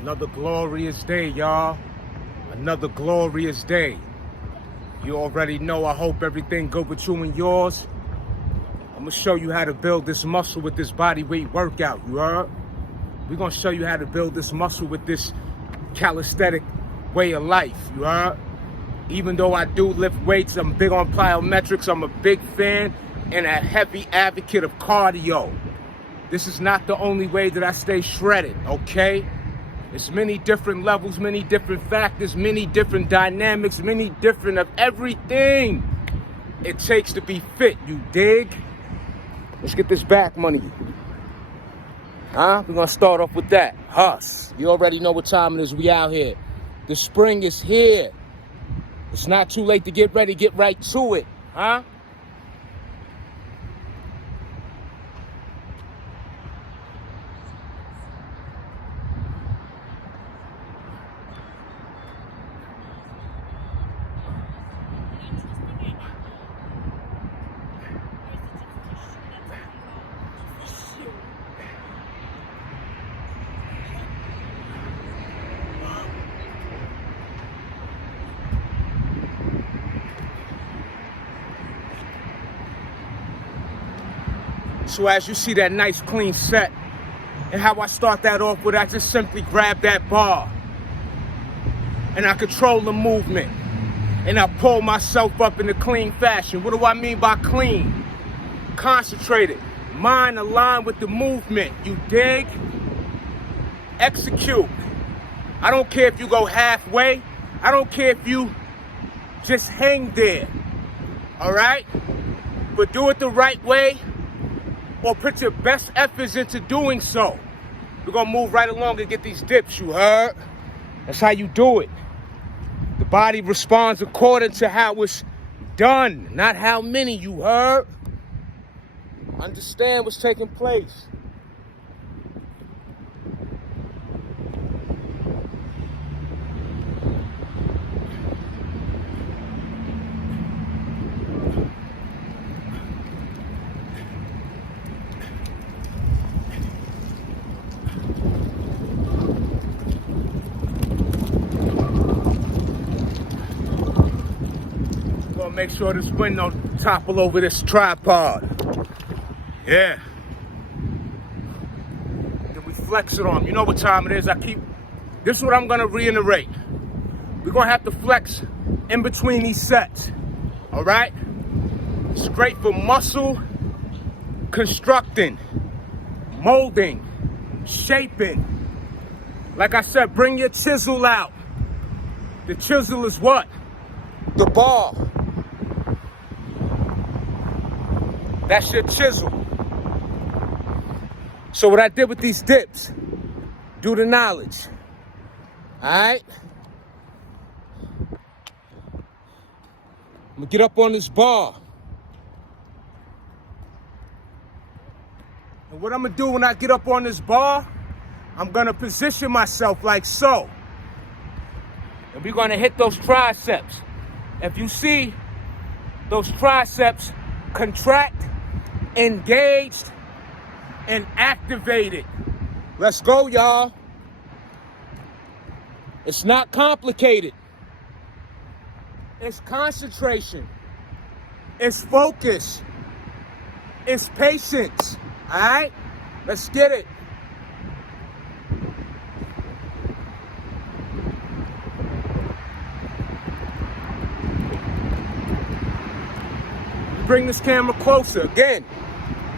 Another glorious day, y'all. Another glorious day. You already know, I hope everything good with you and yours. I'm gonna show you how to build this muscle with this body weight workout, you heard? We're gonna show you how to build this muscle with this calisthenic way of life, you heard? Even though I do lift weights, I'm big on plyometrics, I'm a big fan and a heavy advocate of cardio. This is not the only way that I stay shredded, okay? It's many different levels, many different factors, many different dynamics, many different of everything it takes to be fit, you dig? Let's get this back money. We're gonna start off with that. Hus. You already know what time it is, we out here. The spring is here. It's not too late to get ready, get right to it, huh? So as you see that nice clean set, and how I start that off with, I just simply grab that bar and I control the movement and I pull myself up in a clean fashion. What do I mean by clean? Concentrated, mind aligned with the movement, you dig? Execute. I don't care if you go halfway. I don't care if you just hang there, all right? But do it the right way, or put your best efforts into doing so. We're gonna move right along and get these dips, you heard? That's how you do it. The body responds according to how it's done, not how many, you heard? Understand what's taking place. Make sure this wind don't topple over this tripod. Yeah. Then we flex it on. You know what time it is. This is what I'm gonna reiterate. We're gonna have to flex in between these sets. All right? It's great for muscle constructing, molding, shaping. Like I said, bring your chisel out. The chisel is what? The bar. That's your chisel. So what I did with these dips, do the knowledge. All right? I'm gonna get up on this bar. And what I'm gonna do when I get up on this bar, I'm gonna position myself like so. And we're gonna hit those triceps. If you see those triceps contract, engaged, and activated. Let's go, y'all. It's not complicated. It's concentration. It's focus. It's patience. All right? Let's get it. Bring this camera closer. Again,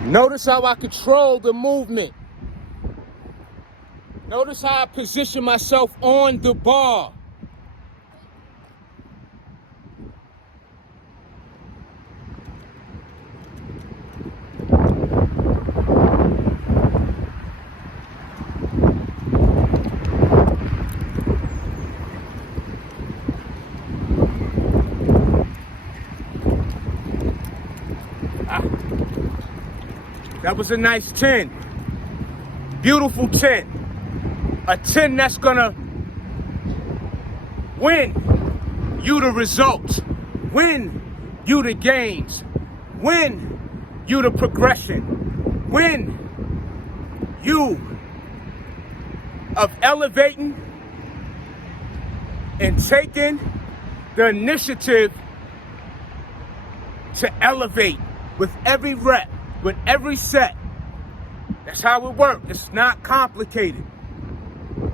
notice how I control the movement. Notice how I position myself on the bar. That was a nice 10. Beautiful 10. A 10 that's gonna win you the results, win you the gains, win you the progression, win you of elevating and taking the initiative to elevate with every rep, with every set. That's how it works. It's not complicated.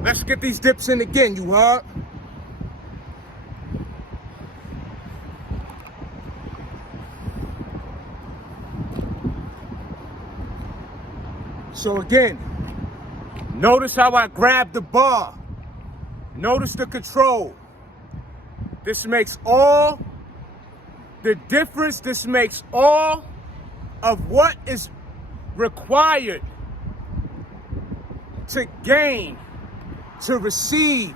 Let's get these dips in again, you heard? So again, notice how I grab the bar. Notice the control. This makes all the difference. This makes all of what is required to gain, to receive,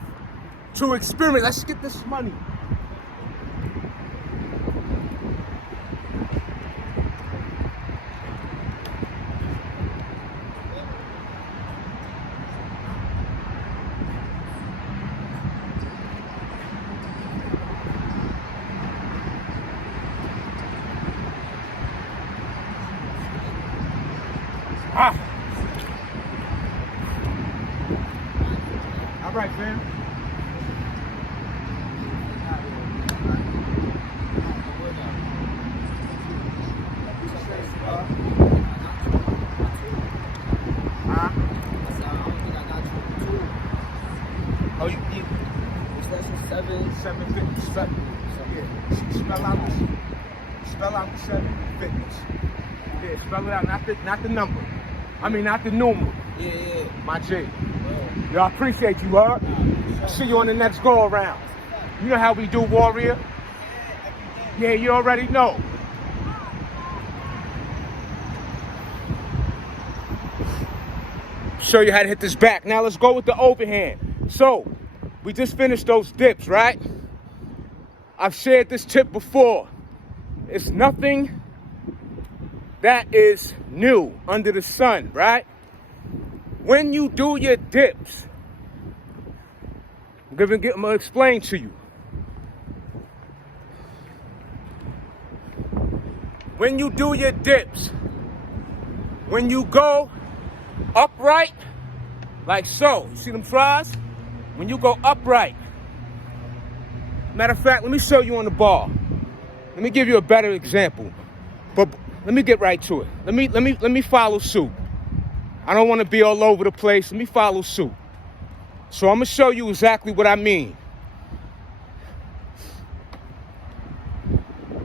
to experience. Let's get this money. All right, fam. Oh, you That's 750. Yeah. Spell out the 750s. Yeah, spell it out, not the number. I mean, not the numeral. Yeah. My G. Yo, I appreciate you, heard? See you on the next go around. You know how we do, Warrior? Yeah, you already know. Show you how to hit this back. Now let's go with the overhand. So, we just finished those dips, right? I've shared this tip before. It's nothing that is new under the sun, right? When you do your dips, I'm gonna explain to you. When you do your dips, when you go upright, like so, you see them tries? When you go upright, matter of fact, let me show you on the bar. Let me give you a better example, but let me get right to it. Let me follow suit. I don't want to be all over the place. Let me follow suit. So I'm gonna show you exactly what I mean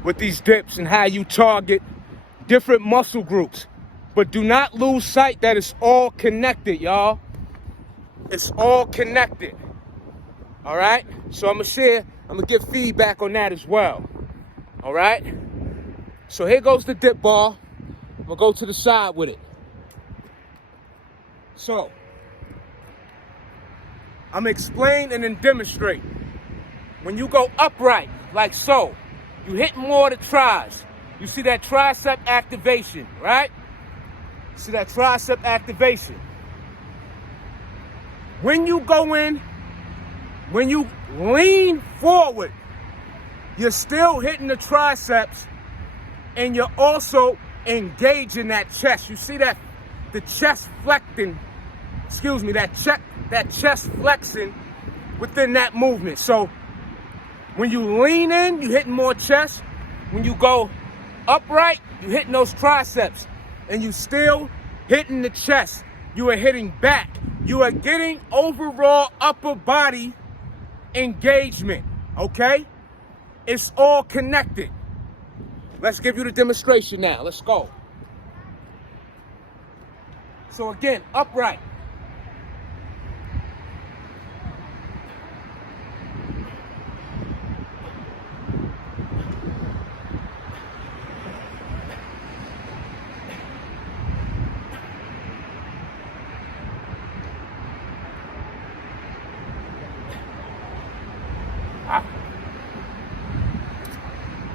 with these dips and how you target different muscle groups. But do not lose sight that it's all connected, y'all. It's all connected. All right? So I'm gonna give feedback on that as well. All right? So here goes the dip ball. I'm gonna go to the side with it. So, I'm gonna explain and then demonstrate. When you go upright, like so, you hit more of the tries. You see that tricep activation, right? See that tricep activation. When you go in, when you lean forward, you're still hitting the triceps and you're also engaging that chest. You see that the chest flexing, that chest flexing within that movement. So when you lean in, you're hitting more chest. When you go upright, you're hitting those triceps and you still hitting the chest. You are hitting back. You are getting overall upper body engagement, okay? It's all connected. Let's give you the demonstration now. Let's go. So again, upright.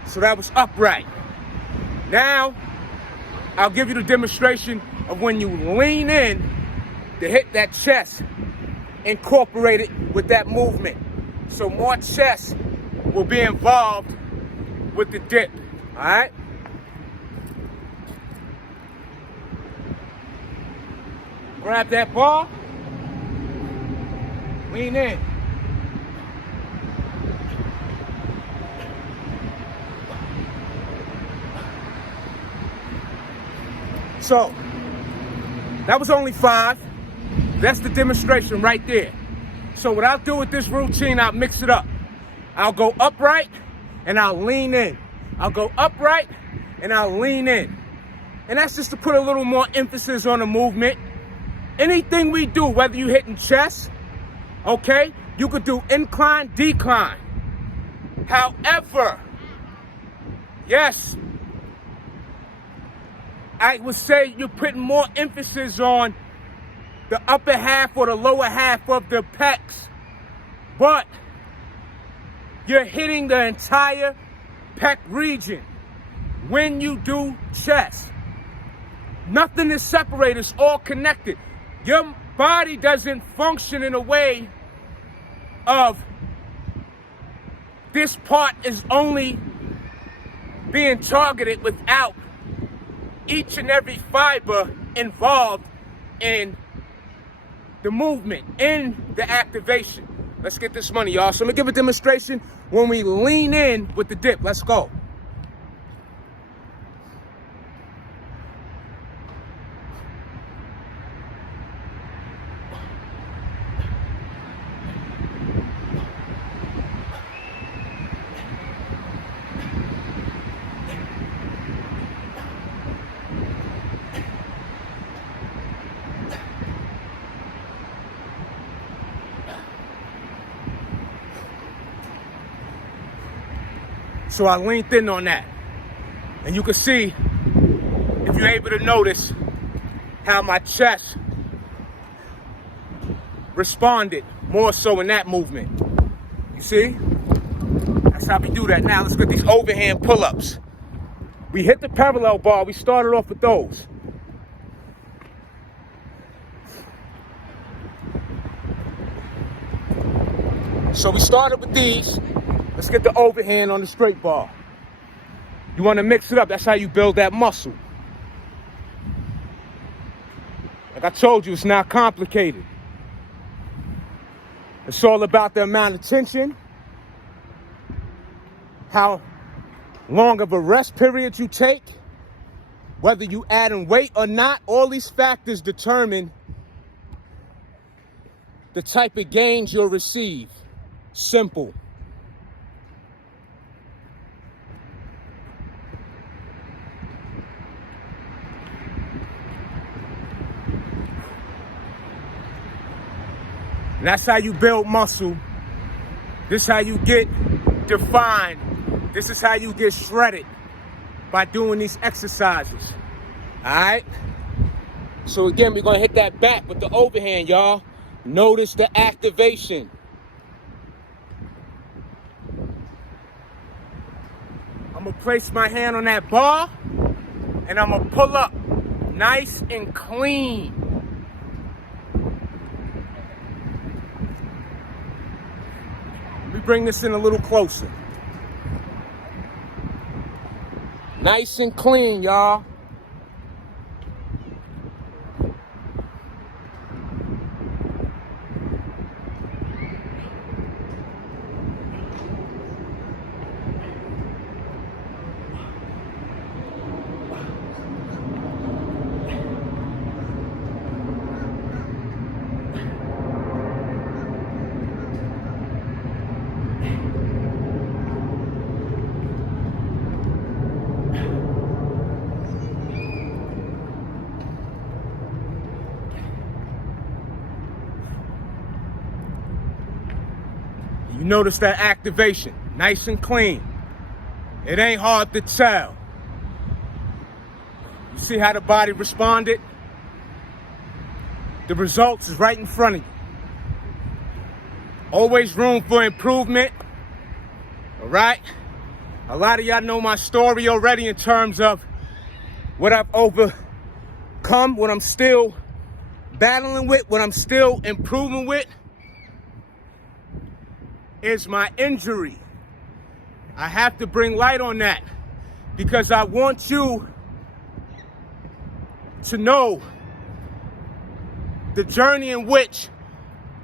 So that was upright. Now, I'll give you the demonstration of when you lean in to hit that chest, incorporate it with that movement. So more chest will be involved with the dip, all right? Grab that bar. Lean in. So, that was only 5. That's the demonstration right there. So what I'll do with this routine, I'll mix it up. I'll go upright and I'll lean in. I'll go upright and I'll lean in. And that's just to put a little more emphasis on the movement. Anything we do, whether you're hitting chest, okay, you could do incline, decline. However, yes, I would say you're putting more emphasis on the upper half or the lower half of the pecs, but you're hitting the entire pec region when you do chest. Nothing is separated, it's all connected. Your body doesn't function in a way of this part is only being targeted without each and every fiber involved in the movement, in the activation. Let's get this money, y'all. So I'm gonna give a demonstration when we lean in with the dip. Let's go. So I leaned in on that. And you can see, if you're able to notice, how my chest responded more so in that movement. You see? That's how we do that. Now let's get these overhand pull-ups. We hit the parallel bar. We started off with those. So we started with these. Let's get the overhand on the straight bar. You want to mix it up. That's how you build that muscle. Like I told you, it's not complicated. It's all about the amount of tension, how long of a rest period you take, whether you add in weight or not. All these factors determine the type of gains you'll receive. Simple. And that's how you build muscle. This is how you get defined. This is how you get shredded, by doing these exercises. All right? So again, we're gonna hit that back with the overhand, y'all. Notice the activation. I'm gonna place my hand on that bar and I'm gonna pull up nice and clean. Let me bring this in a little closer. Nice and clean, y'all. You notice that activation, nice and clean. It ain't hard to tell. You see how the body responded? The results is right in front of you. Always room for improvement, all right? A lot of y'all know my story already in terms of what I've overcome, what I'm still battling with, what I'm still improving with. Is my injury. I have to bring light on that because I want you to know the journey in which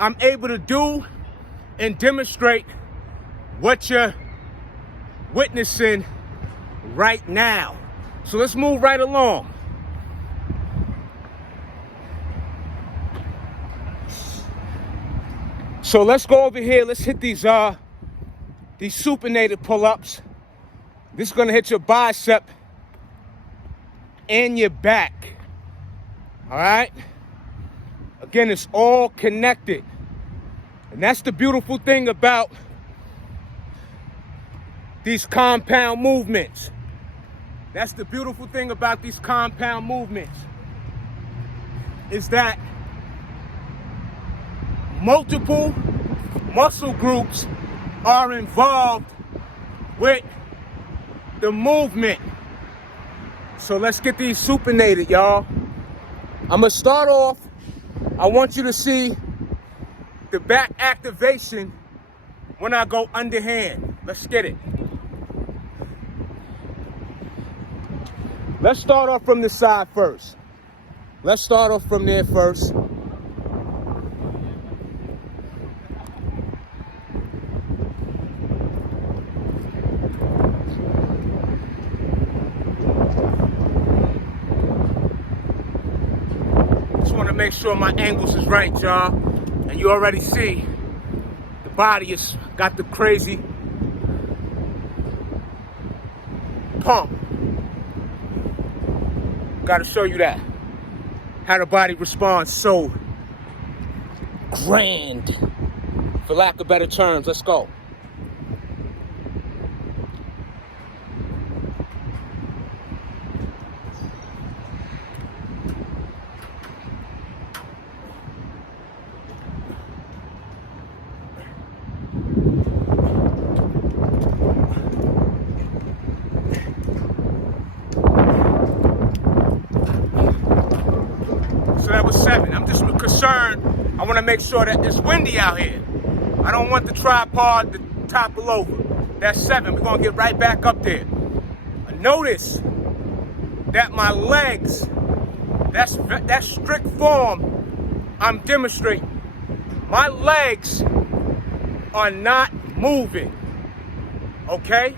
I'm able to do and demonstrate what you're witnessing right now. So let's move right along. So let's go over here. Let's hit these supinated pull-ups. This is gonna hit your bicep and your back. All right? Again, it's all connected. And that's the beautiful thing about these compound movements. That's the beautiful thing about these compound movements, is that multiple muscle groups are involved with the movement. So let's get these supinated, y'all. I'm gonna start off. I want you to see the back activation when I go underhand. Let's get it. Let's start off from the side first. Let's start off from there first. Just want to make sure my angles is right, y'all. And you already see the body has got the crazy pump. Got to show you that. How the body responds so grand, for lack of better terms. Let's go. So that was 7. I'm just concerned. I want to make sure that it's windy out here. I don't want the tripod to topple over. That's 7. We're going to get right back up there. Notice that my legs, that's strict form I'm demonstrating. My legs are not moving. Okay?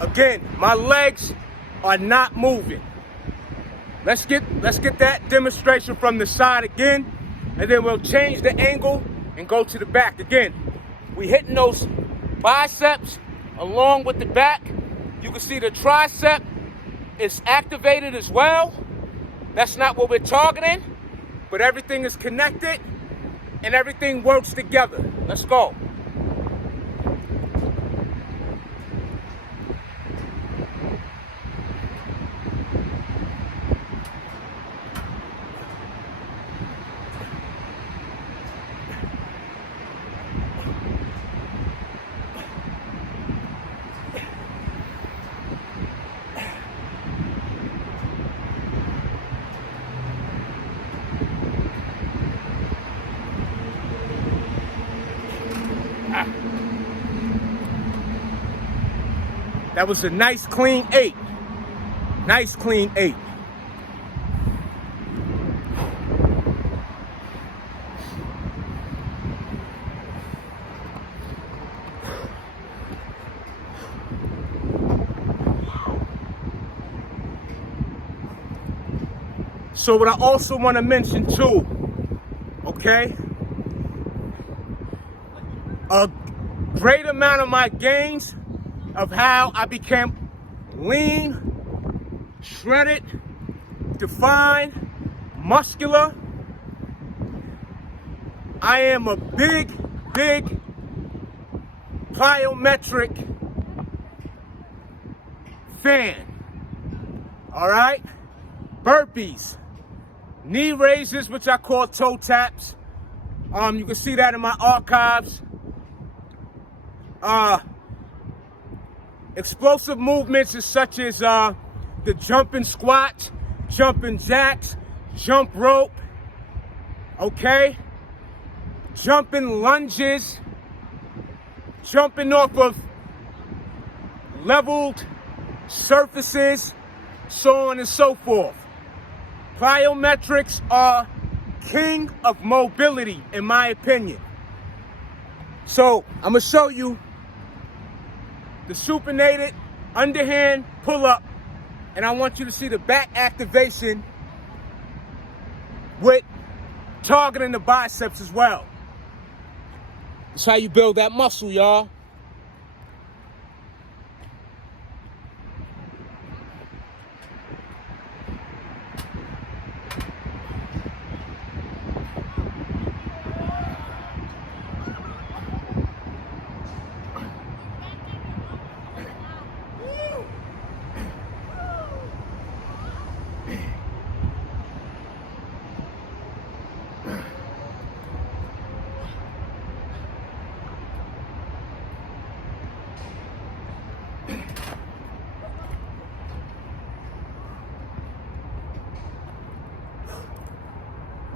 Again, my legs are not moving. Let's get that demonstration from the side again, and then we'll change the angle and go to the back again. We hitting those biceps along with the back. You can see the tricep is activated as well. That's not what we're targeting, but everything is connected and everything works together. Let's go. That was a nice clean 8. Nice clean 8. So what I also want to mention too, okay, a great amount of my gains of how I became lean, shredded, defined, muscular. I am a big plyometric fan. All right? Burpees, knee raises, which I call toe taps. You can see that in my archives. Explosive movements is such as the jumping squat, jumping jacks, jump rope, okay? Jumping lunges, jumping off of leveled surfaces, so on and so forth. Plyometrics are king of mobility, in my opinion. So I'm gonna show you the supinated underhand pull-up, and I want you to see the back activation with targeting the biceps as well. That's how you build that muscle, y'all.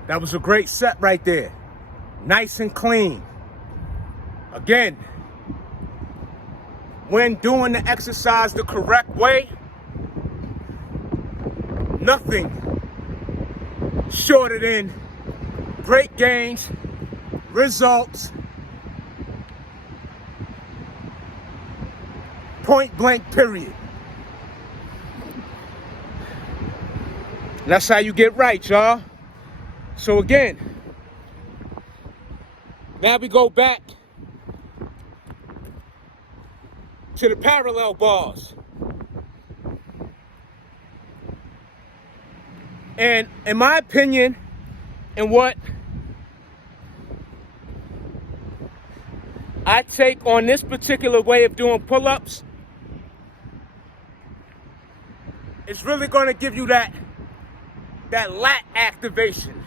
That was a great set right there. Nice and clean. Again, when doing the exercise the correct way, nothing shorter than great gains, results, point blank period. That's how you get right, y'all. So again, now we go back to the parallel bars. And in my opinion, and what I take on this particular way of doing pull-ups, it's really gonna give you that lat activation.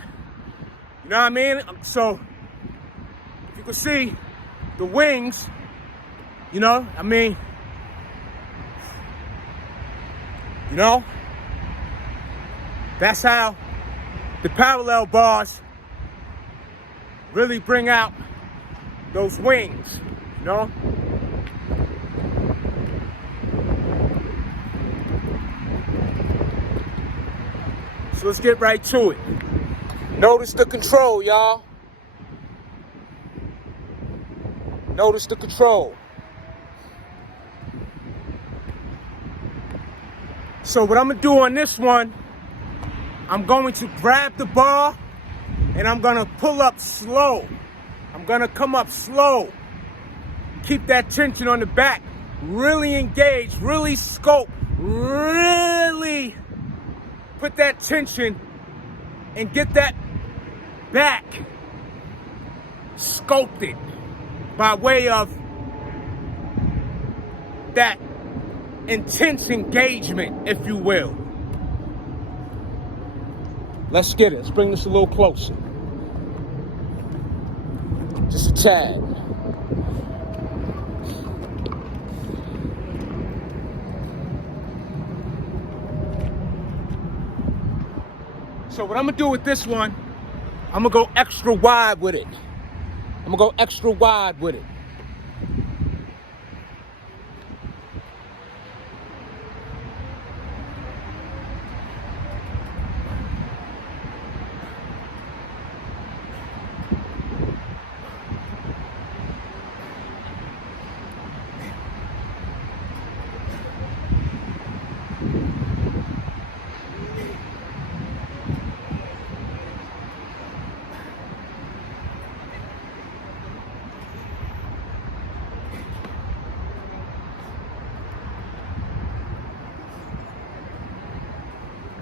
You know what I mean? So, if you can see the wings, you know, I mean, you know, that's how the parallel bars really bring out those wings, you know? So let's get right to it. Notice the control, y'all. Notice the control. So what I'm gonna do on this one, I'm going to grab the bar and I'm gonna pull up slow. I'm gonna come up slow. Keep that tension on the back. Really engage, really scope, really put that tension and get that back sculpted by way of that intense engagement, if you will. Let's get it. Let's bring this a little closer. Just a tad. So what I'm gonna do with this one, I'm gonna go extra wide with it. I'm gonna go extra wide with it.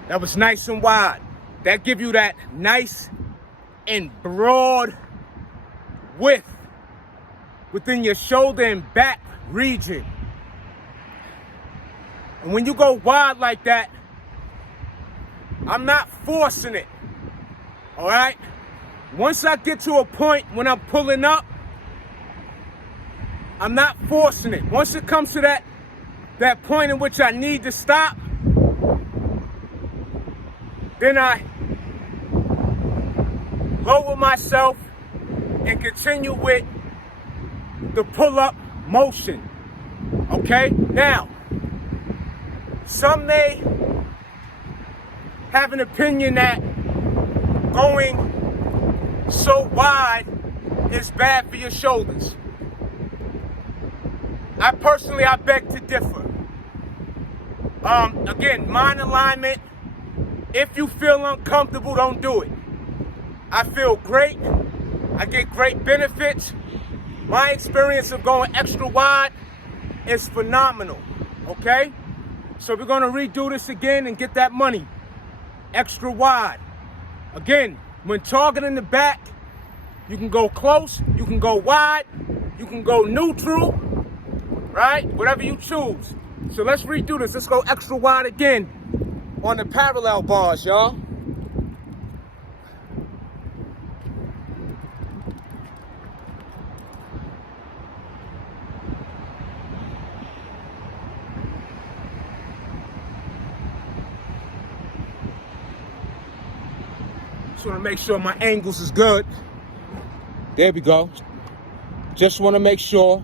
That was nice and wide. That give you that nice and broad width within your shoulder and back region. And when you go wide like that, I'm not forcing it, all right? Once I get to a point when I'm pulling up, I'm not forcing it. Once it comes to that point in which I need to stop, then I lower myself and continue with the pull-up motion. Okay? Now, some may have an opinion that going so wide is bad for your shoulders. I beg to differ. Again, mind alignment. If you feel uncomfortable, don't do it. I feel great. I get great benefits. My experience of going extra wide is phenomenal, okay? So we're gonna redo this again and get that money extra wide. Again, when targeting the back, you can go close, you can go wide, you can go neutral, right? Whatever you choose. So let's redo this. Let's go extra wide again on the parallel bars, y'all. Just want to make sure my angles is good. There we go. Just want to make sure.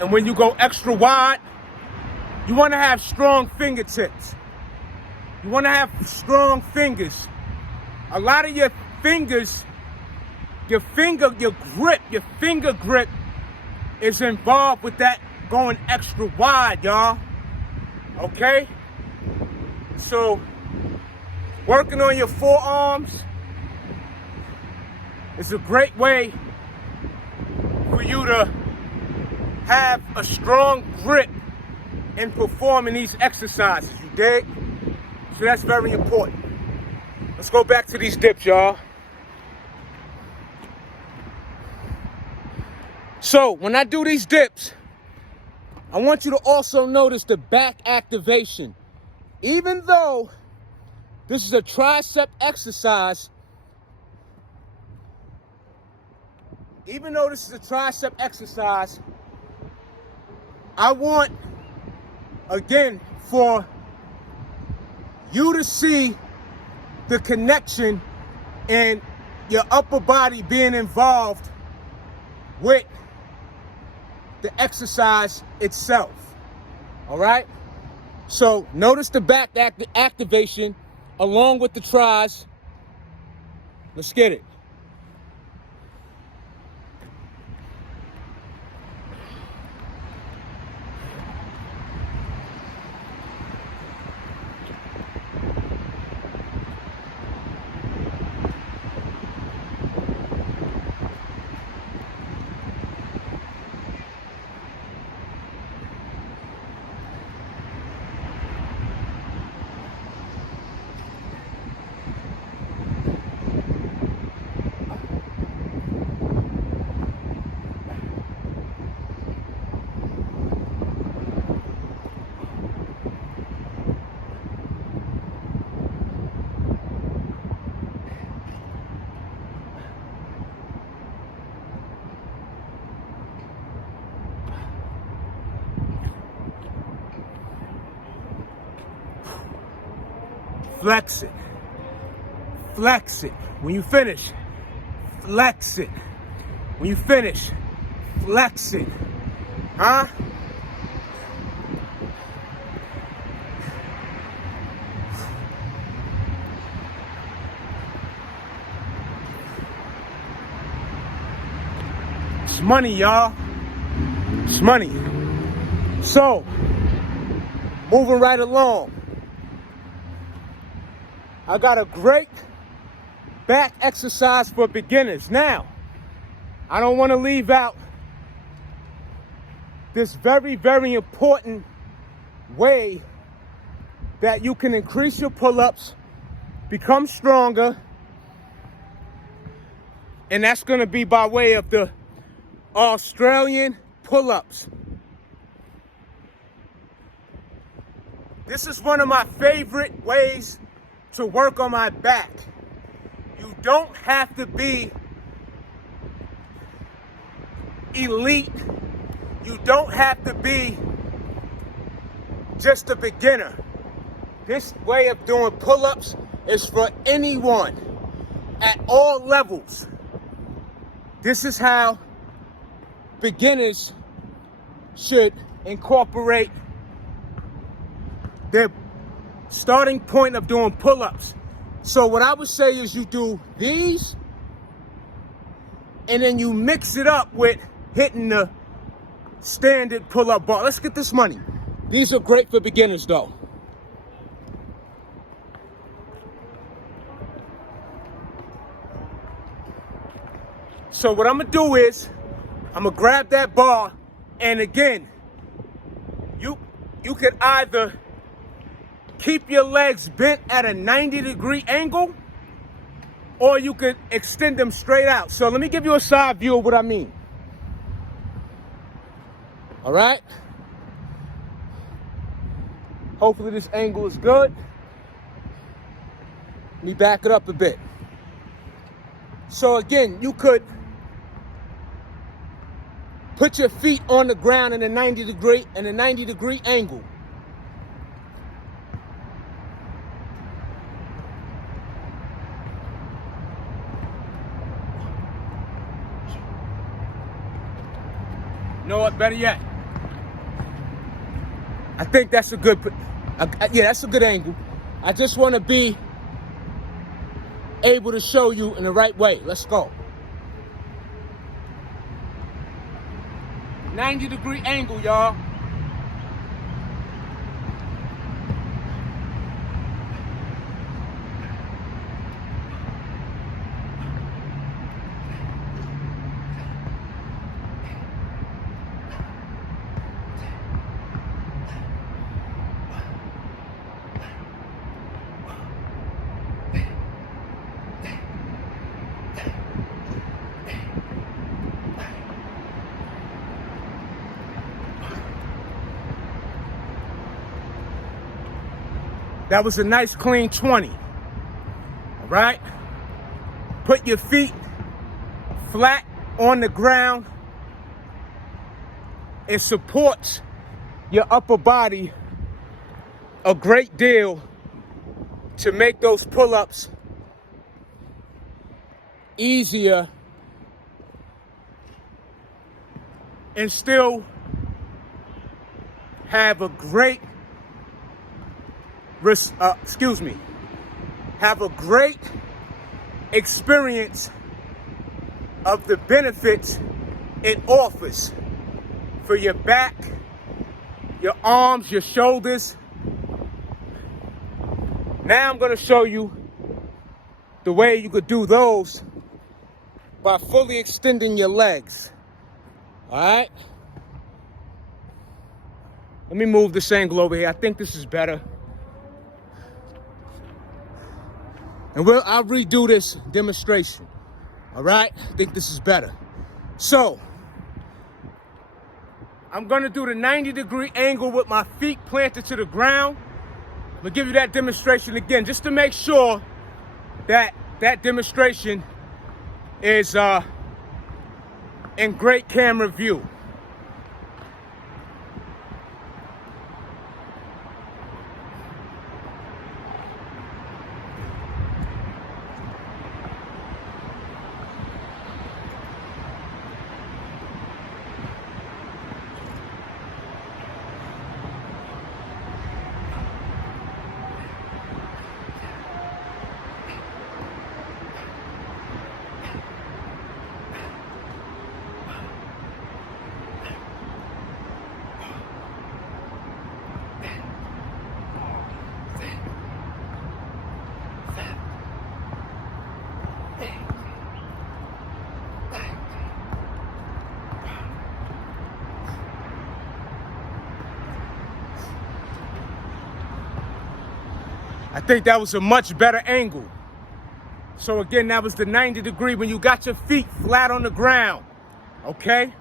And when you go extra wide, you want to have strong fingertips. You want to have strong fingers. A lot of your fingers, your finger grip is involved with that going extra wide, y'all. Okay? So, working on your forearms is a great way for you to have a strong grip in performing these exercises, you dig? So that's very important. Let's go back to these dips, y'all. So when I do these dips, I want you to also notice the back activation. Even though this is a tricep exercise, I want, again, for you to see the connection and your upper body being involved with the exercise itself. All right? So notice the back activation along with the tries. Let's get it. Flex it. Flex it. When you finish, flex it. When you finish, flex it. Huh? It's money, y'all. It's money. So, moving right along. I got a great back exercise for beginners. Now, I don't want to leave out this very, very important way that you can increase your pull-ups, become stronger, And that's gonna be by way of the Australian pull-ups. This is one of my favorite ways to work on my back. You don't have to be elite. You don't have to be just a beginner. This way of doing pull-ups is for anyone at all levels. This is how beginners should incorporate their starting point of doing pull-ups. So what I would say is you do these, and then you mix it up with hitting the standard pull-up bar. Let's get this money. These are great for beginners though. So what I'm gonna do is, I'm gonna grab that bar, and again, you could either keep your legs bent at a 90-degree angle, or you could extend them straight out. So let me give you a side view of what I mean. All right? Hopefully this angle is good. Let me back it up a bit. So again, you could put your feet on the ground in a 90-degree angle. You know what? Better yet, I think that's a good. Yeah, that's a good angle. I just want to be able to show you in the right way. Let's go. 90-degree angle, y'all. That was a nice clean 20, all right? Put your feet flat on the ground. It supports your upper body a great deal to make those pull-ups easier and still have a great have a great experience of the benefits it offers for your back, your arms, your shoulders. Now I'm gonna show you the way you could do those by fully extending your legs, all right? Let me move this angle over here. I think this is better. And I'll redo this demonstration, all right? I think this is better. So, I'm gonna do the 90-degree angle with my feet planted to the ground. I'm gonna give you that demonstration again, just to make sure that that demonstration is in great camera view. I think that was a much better angle. So again, that was the 90 degree when you got your feet flat on the ground, okay?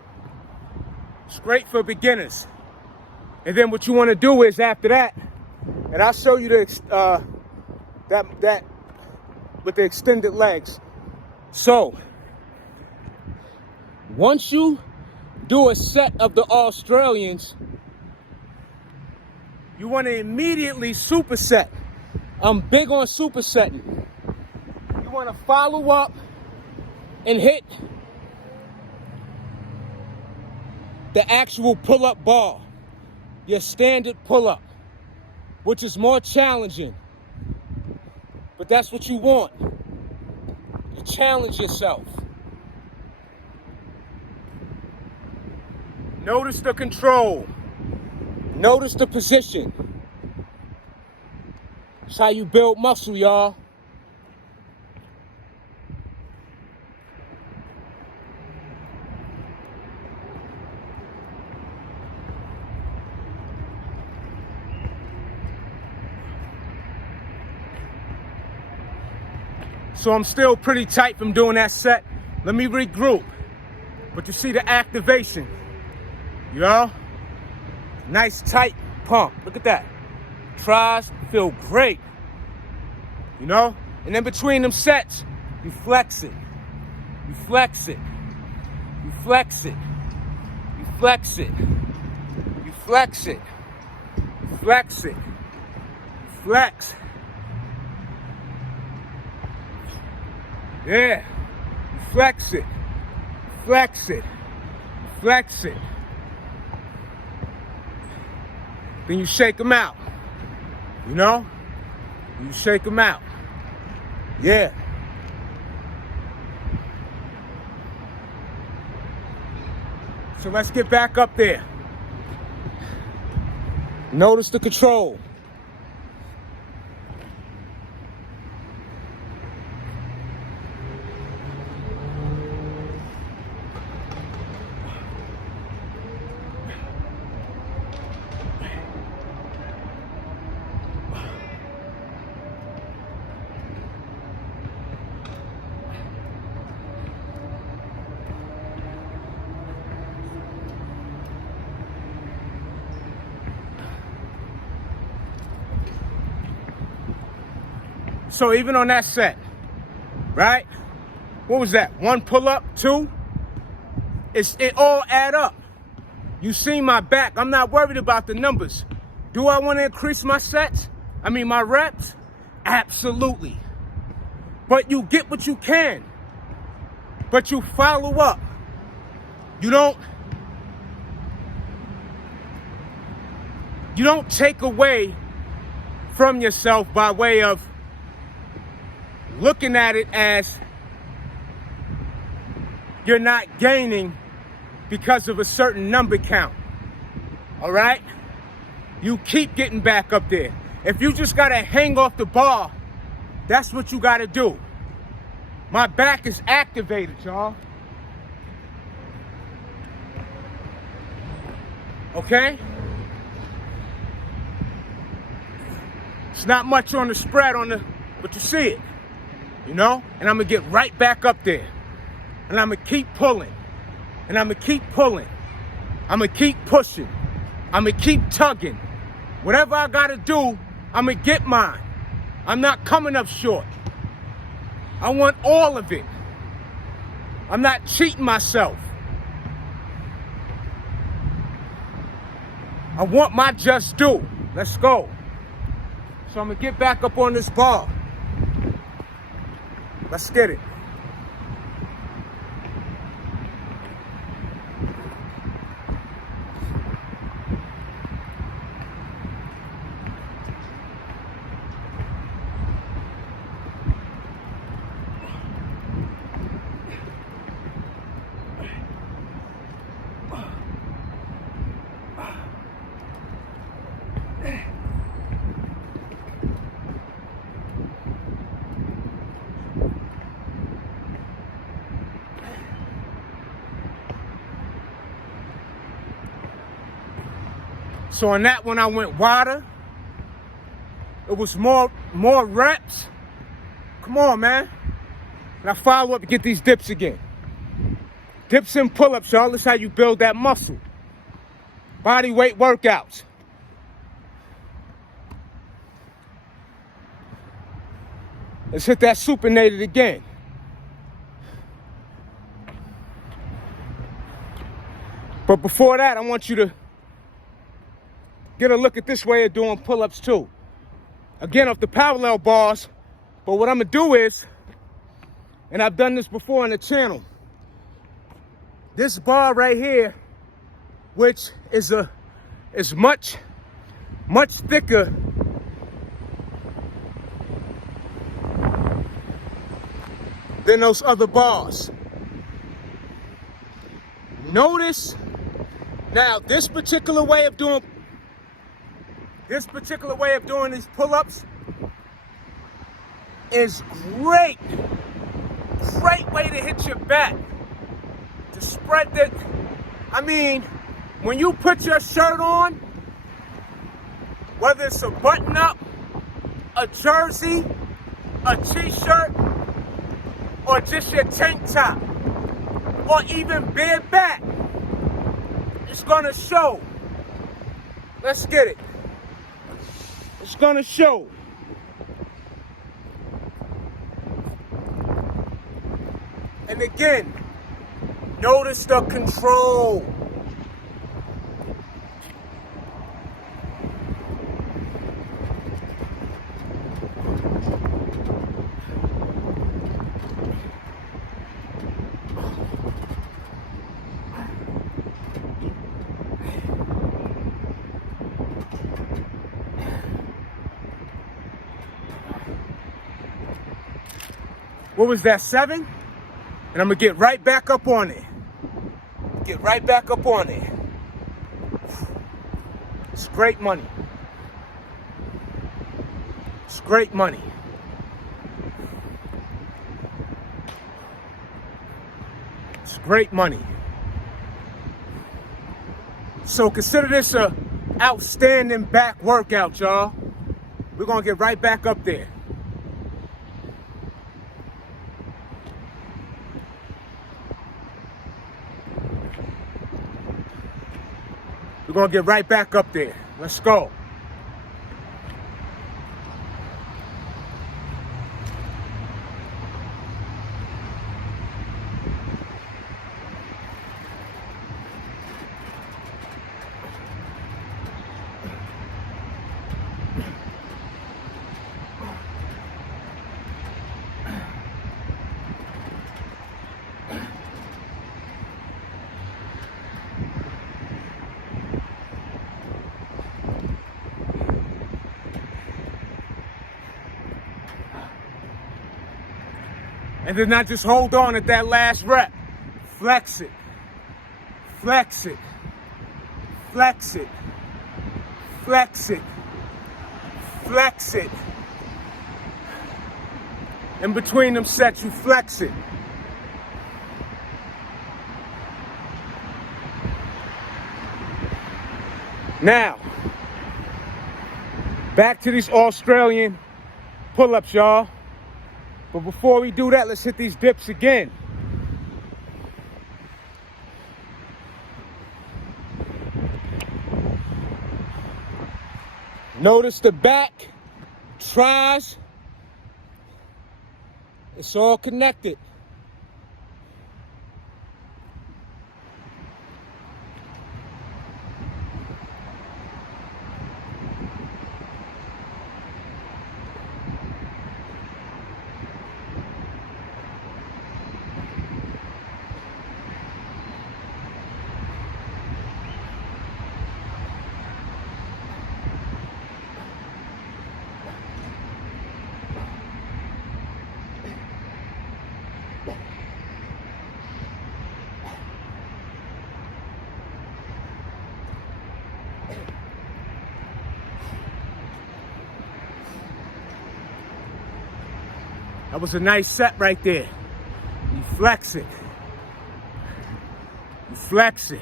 It's great for beginners. And then what you want to do is after that, and I'll show you the that with the extended legs. So once you do a set of the Australians, you want to immediately superset. I'm big on supersetting. You want to follow up and hit the actual pull-up bar, your standard pull-up, which is more challenging. But that's what you want. You challenge yourself. Notice the control. Notice the position. That's how you build muscle, y'all. So I'm still pretty tight from doing that set. Let me regroup. But you see the activation, you know? Nice tight pump. Look at that. Tries feel great, you know? And then between them sets, you flex it. You flex it. You flex it. You flex it. You flex it. You flex it. You flex. Yeah. You flex it. Flex it. Flex it. Then you shake them out. You know? You shake them out. Yeah. So let's get back up there. Notice the control. So even on that set, right? What was that? 1 pull-up, 2? It all add up. You see my back. I'm not worried about the numbers. Do I want to increase my sets? My reps? Absolutely. But you get what you can. But you follow up. You don't take away from yourself by way of looking at it as you're not gaining because of a certain number count. All right? You keep getting back up there. If you just gotta hang off the bar, that's what you gotta do. My back is activated, y'all. Okay? It's not much on the spread but you see it. You know? And I'm gonna get right back up there. And I'm gonna keep pulling. And I'm gonna keep pulling. I'm gonna keep pushing. I'm gonna keep tugging. Whatever I gotta do, I'm gonna get mine. I'm not coming up short. I want all of it. I'm not cheating myself. I want my just due. Let's go. So I'm gonna get back up on this bar. Let's get it. So on that one, I went wider. It was more reps. Come on, man. Now follow up and get these dips again. Dips and pull-ups, y'all. This is how you build that muscle. Body weight workouts. Let's hit that supinated again. But before that, I want you to get a look at this way of doing pull-ups too. Again, off the parallel bars. But what I'm gonna do is, and I've done this before on the channel, this bar right here, which is much thicker than those other bars. Notice now this particular way of doing these pull-ups is great way to hit your back, to spread that. I mean, when you put your shirt on, whether it's a button-up, a jersey, a t-shirt, or just your tank top, or even bare back, it's gonna show. Let's get it. It's gonna show. And again, notice the control. What was that, 7? And I'm gonna get right back up on it. Get right back up on it. It's great money. It's great money. It's great money. So consider this a outstanding back workout, y'all. We're gonna get right back up there. We're gonna get right back up there. Let's go. And then not just hold on at that last rep. Flex it. Flex it. Flex it. Flex it. Flex it. In between them sets, you flex it. Now, back to these Australian pull-ups, y'all. But before we do that, let's hit these dips again. Notice the back, tries. It's all connected. That was a nice set right there. You flex it. You flex it.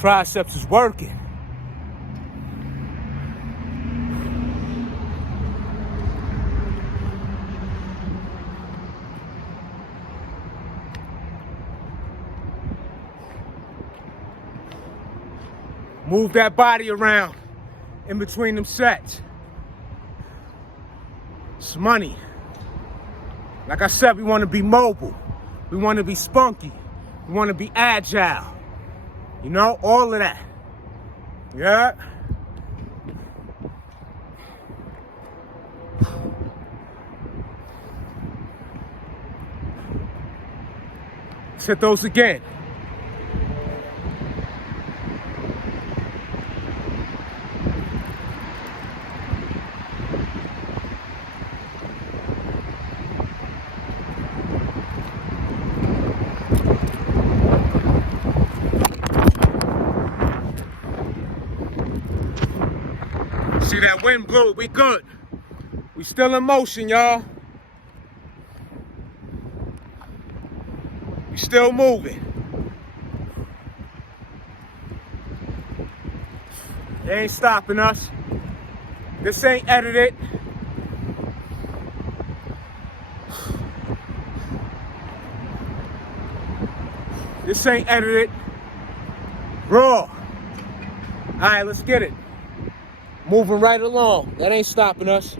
Triceps is working. Move that body around in between them sets. It's money. Like I said, we want to be mobile. We want to be spunky. We want to be agile. You know, all of that. Yeah. Let's hit those again. See that wind blew, we good. We still in motion, y'all. We still moving. They ain't stopping us. This ain't edited. This ain't edited. Raw. All right, let's get it. Moving right along. That ain't stopping us.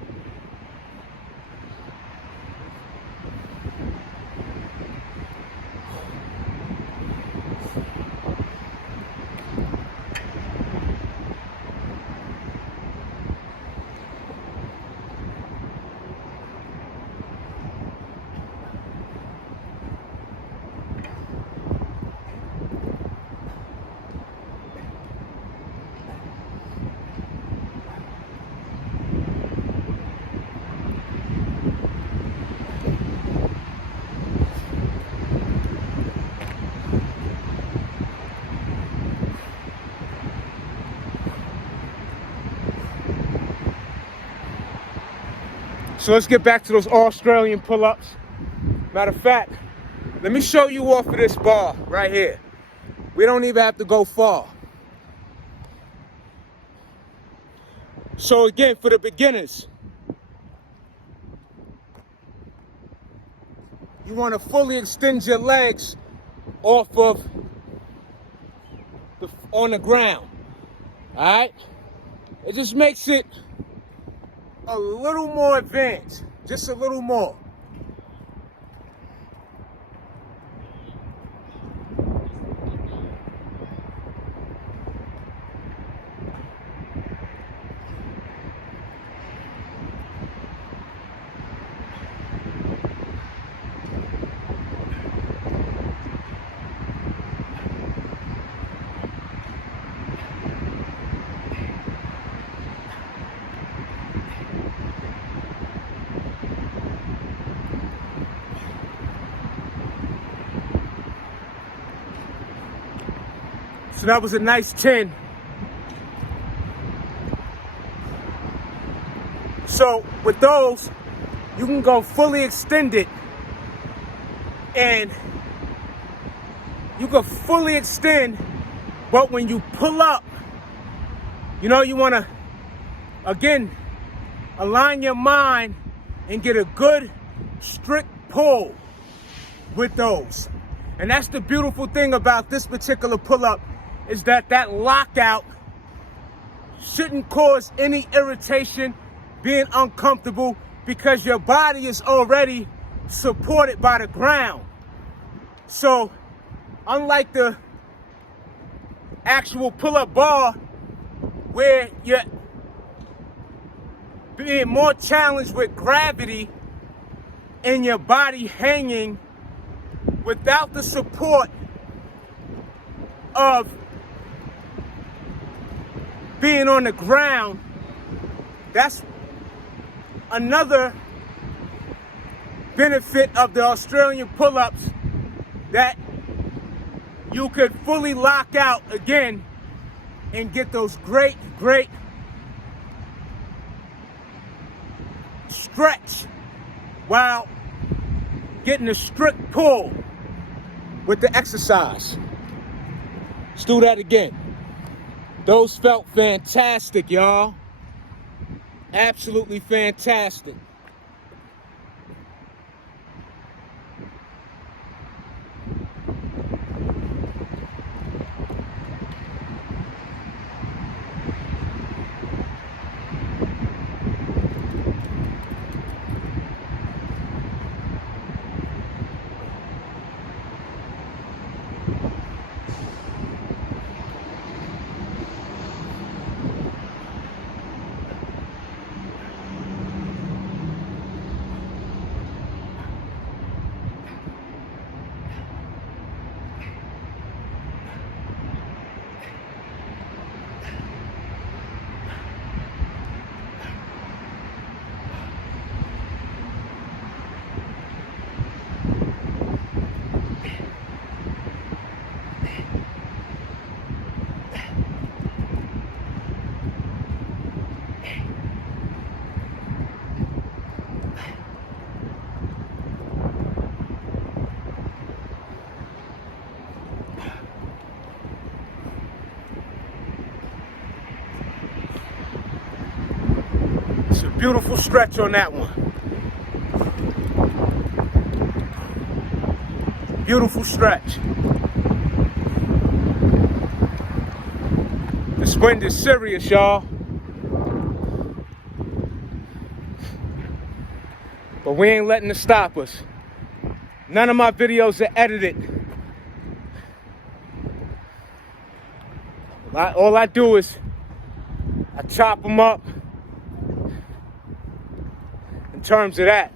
So let's get back to those Australian pull-ups. Matter of fact, let me show you off of this bar right here. We don't even have to go far. So again, for the beginners, you want to fully extend your legs off of on the ground. All right? It just makes it a little more advanced, just a little more. So that was a nice 10. So with those, you can go fully extended and you can fully extend, but when you pull up, you know, you want to, again, align your mind and get a good, strict pull with those. And that's the beautiful thing about this particular pull-up, is that that lockout shouldn't cause any irritation, being uncomfortable, because your body is already supported by the ground. So unlike the actual pull-up bar where you're being more challenged with gravity and your body hanging without the support of being on the ground, that's another benefit of the Australian pull-ups, that you could fully lock out again and get those great, great stretch while getting a strict pull with the exercise. Let's do that again. Those felt fantastic, y'all. Absolutely fantastic. Beautiful stretch on that one. Beautiful stretch. This wind is serious, y'all. But we ain't letting it stop us. None of my videos are edited. All I do is I chop them up in terms of that.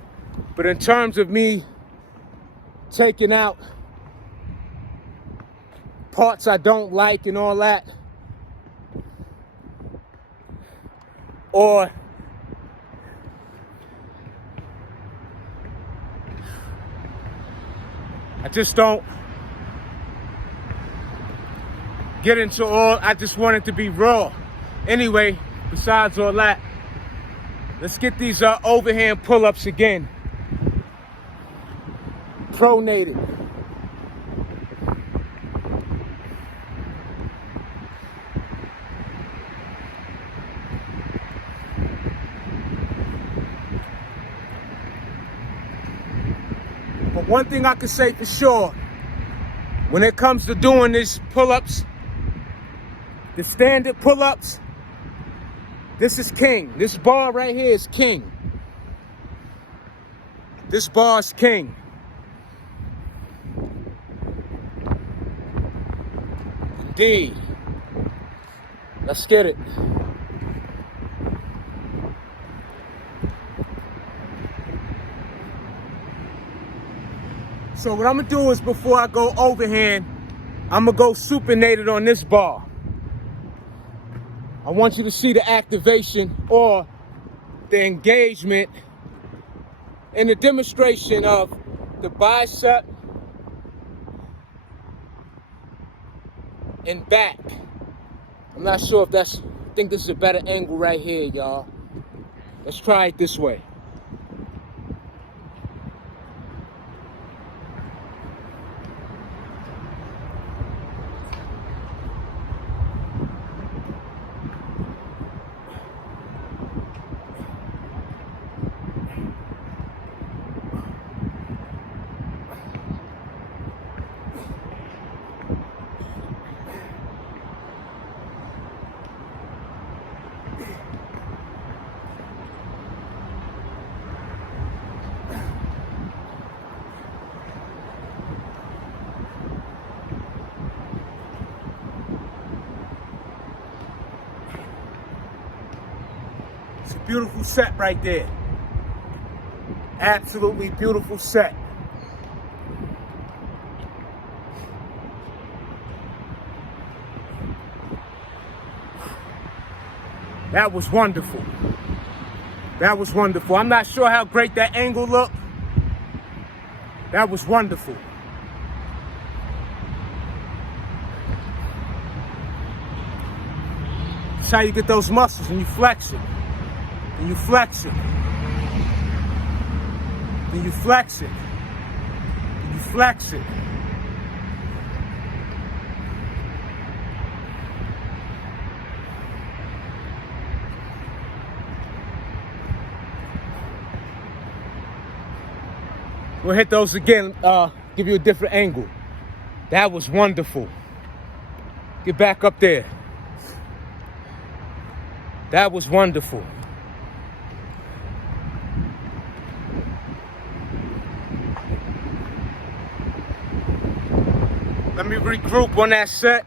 But in terms of me taking out parts I don't like and all that, or I just don't get into all, I just want it to be raw. Anyway, besides all that, let's get these overhand pull-ups again. Pronated. But one thing I can say for sure, when it comes to doing these pull-ups, the standard pull-ups, this is king. This bar right here is king. This bar is king. Indeed. Let's get it. So what I'm gonna do is, before I go overhand, I'm gonna go supinated on this bar. I want you to see the activation or the engagement and the demonstration of the bicep and back. I'm not sure if that's, I think this is a better angle right here, y'all. Let's try it this way. It's a beautiful set right there. Absolutely beautiful set. That was wonderful. That was wonderful. I'm not sure how great that angle looked. That was wonderful. That's how you get those muscles, and you flex it. And you flex it. And you flex it. And you flex it. We'll hit those again, give you a different angle. That was wonderful. Get back up there. That was wonderful. Let me regroup on that set.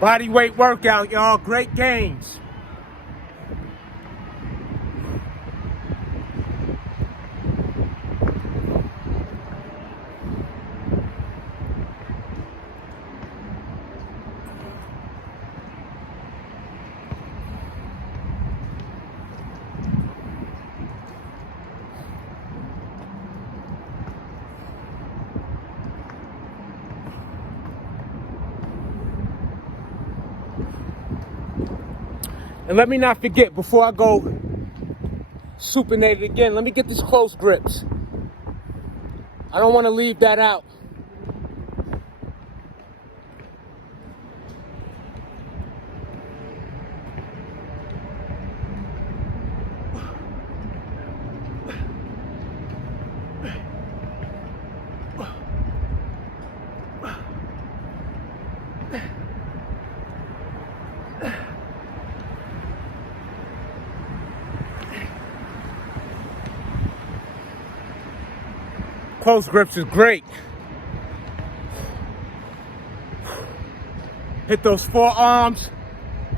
Body weight workout, y'all. Great gains. And let me not forget, before I go Supinated again. Let me get these close grips. I don't want to leave that out. Close grips is great. Hit those forearms.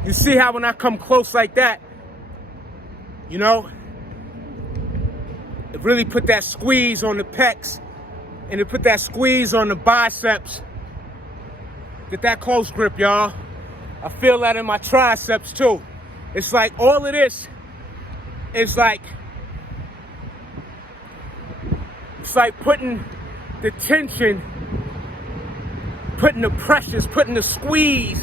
You see how when I come close like that, you know, it really put that squeeze on the pecs and it put that squeeze on the biceps. Get that close grip, y'all. I feel that in my triceps too. It's like all of this is like, it's like putting the tension, putting the pressures, putting the squeeze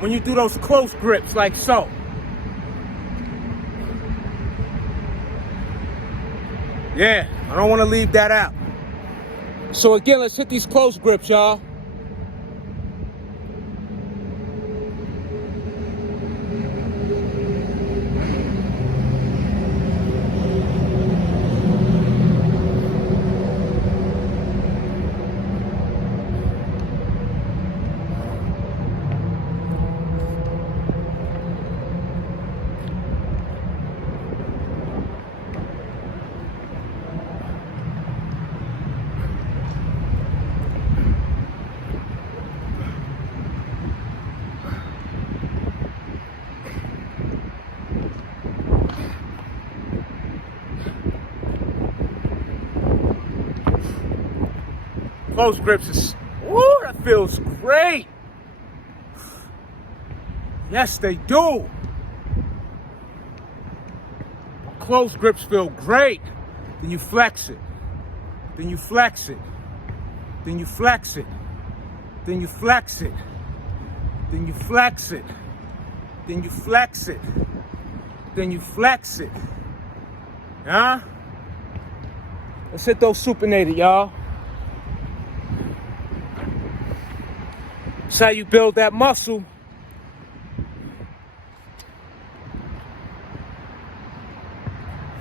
when you do those close grips like so. Yeah, I don't want to leave that out. So again, let's hit these close grips, y'all. Close grips is, woo, that feels great. Yes, they do. Close grips feel great. Then you flex it. Then you flex it. Then you flex it. Then you flex it. Then you flex it. Then you flex it. Then you flex it. Huh? Let's hit those supinated, y'all. That's how you build that muscle.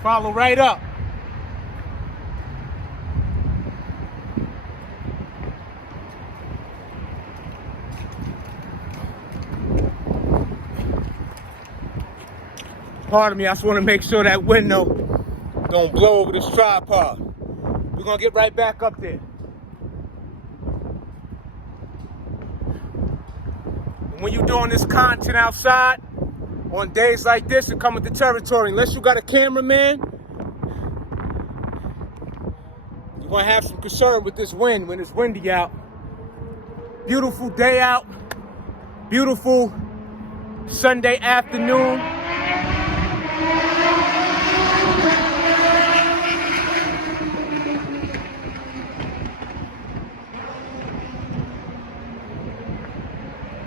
Follow right up. Pardon me, I just want to make sure that window don't blow over this tripod. We're going to get right back up there. When you're doing this content outside, on days like this, and come with the territory, unless you got a cameraman, you're going to have some concern with this wind when it's windy out. Beautiful day out. Beautiful Sunday afternoon.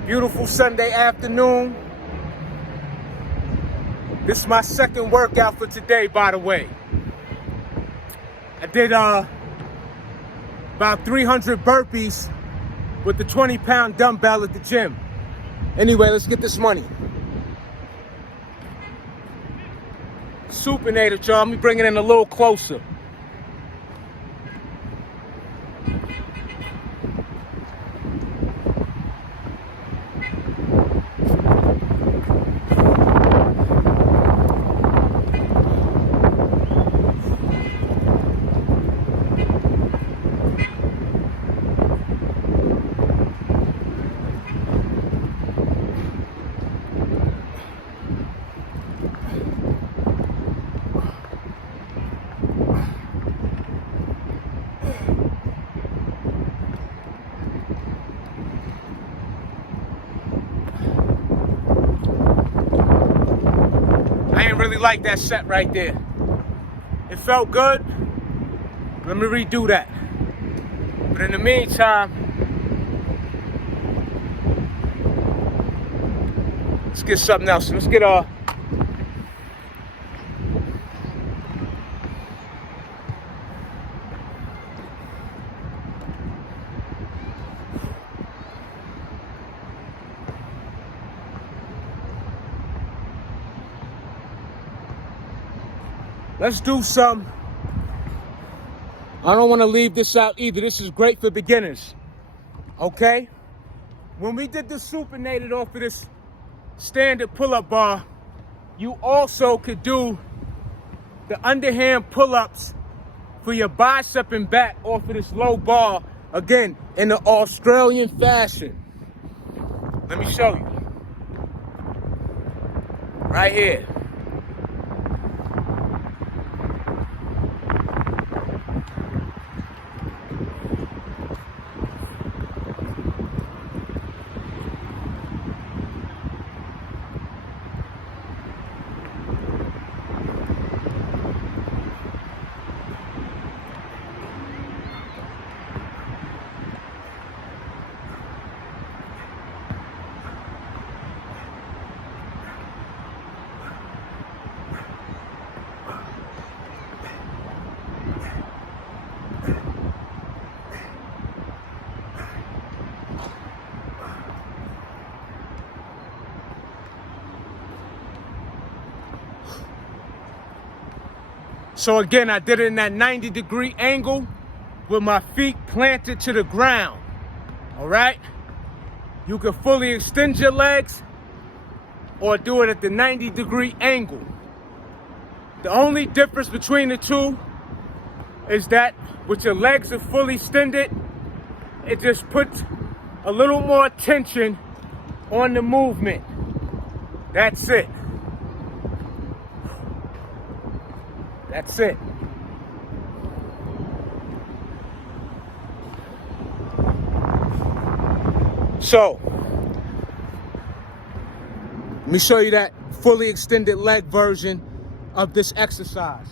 Beautiful Sunday afternoon. This is my second workout for today, by the way. I did about 300 burpees with the 20-pound dumbbell at the gym. Anyway, let's get this money. Supinated, y'all. Let me bring it in a little closer. Really like that set right there. It felt good. Let me redo that. But in the meantime, let's get something else. Let's get let's do some. I don't want to leave this out either. This is great for beginners. Okay? When we did the supinated off of this standard pull-up bar, you also could do the underhand pull-ups for your bicep and back off of this low bar, again, in the Australian fashion. Let me show you. Right here. So again, I did it in that 90-degree angle with my feet planted to the ground, all right? You can fully extend your legs or do it at the 90-degree angle. The only difference between the two is that with your legs are fully extended, it just puts a little more tension on the movement. That's it. That's it. So, let me show you that fully extended leg version of this exercise.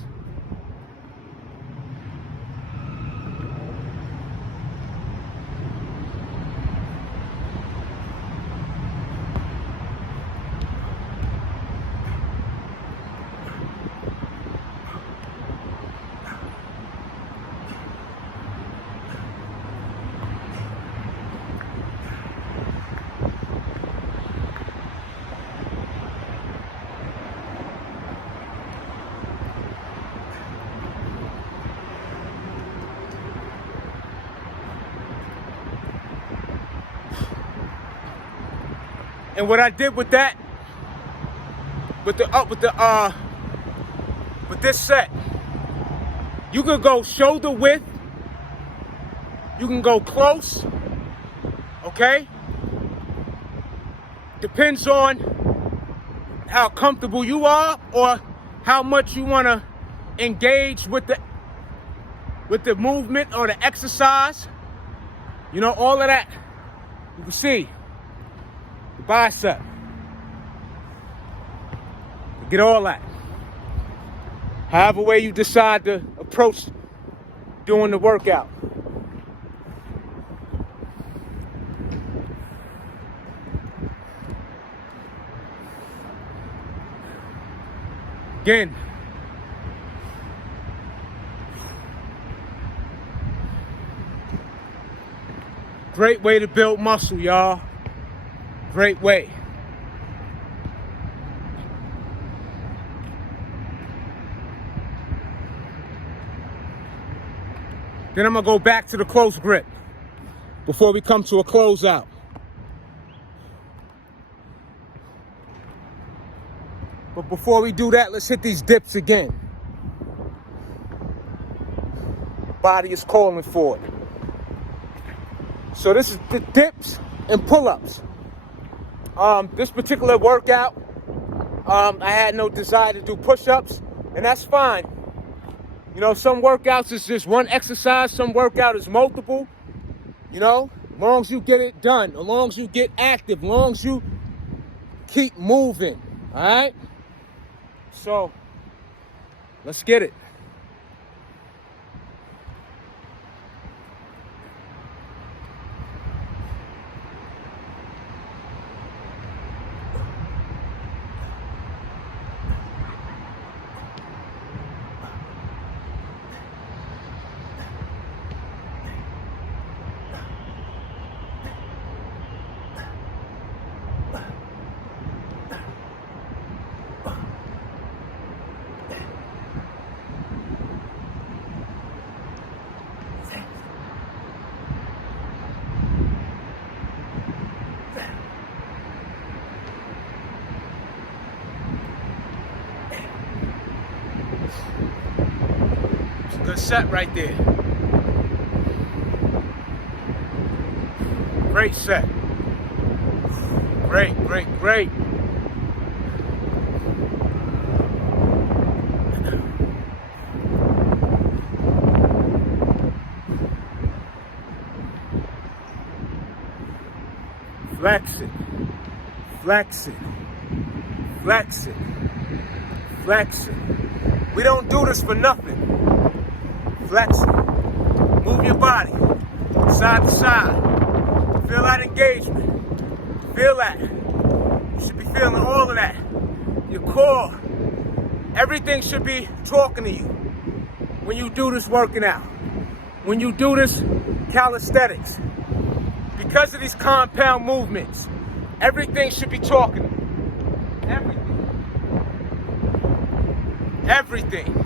And what I did with that, with this set, you can go shoulder width, you can go close, okay? Depends on how comfortable you are or how much you want to engage with the movement or the exercise. You know, all of that. You can see the bicep. Get all that. However way you decide to approach doing the workout. Again, great way to build muscle, y'all. Great way. Then I'm gonna go back to the close grip before we come to a closeout. But before we do that, let's hit these dips again. Body is calling for it. So this is the dips and pull-ups. This particular workout, I had no desire to do push-ups, and that's fine. You know, some workouts is just one exercise, some workout is multiple. You know, as long as you get it done, as long as you get active, as long as you keep moving, all right? So, let's get it. a good set right there. Great set. Great, great, great. Flex it, flex it, flex it, flex it. We don't do this for nothing. Flex it. Move your body, side to side. Feel that engagement. Feel that. You should be feeling all of that. Your core. Everything should be talking to you when you do this working out. When you do this calisthenics. Because of these compound movements, everything should be talking. Everything. Everything.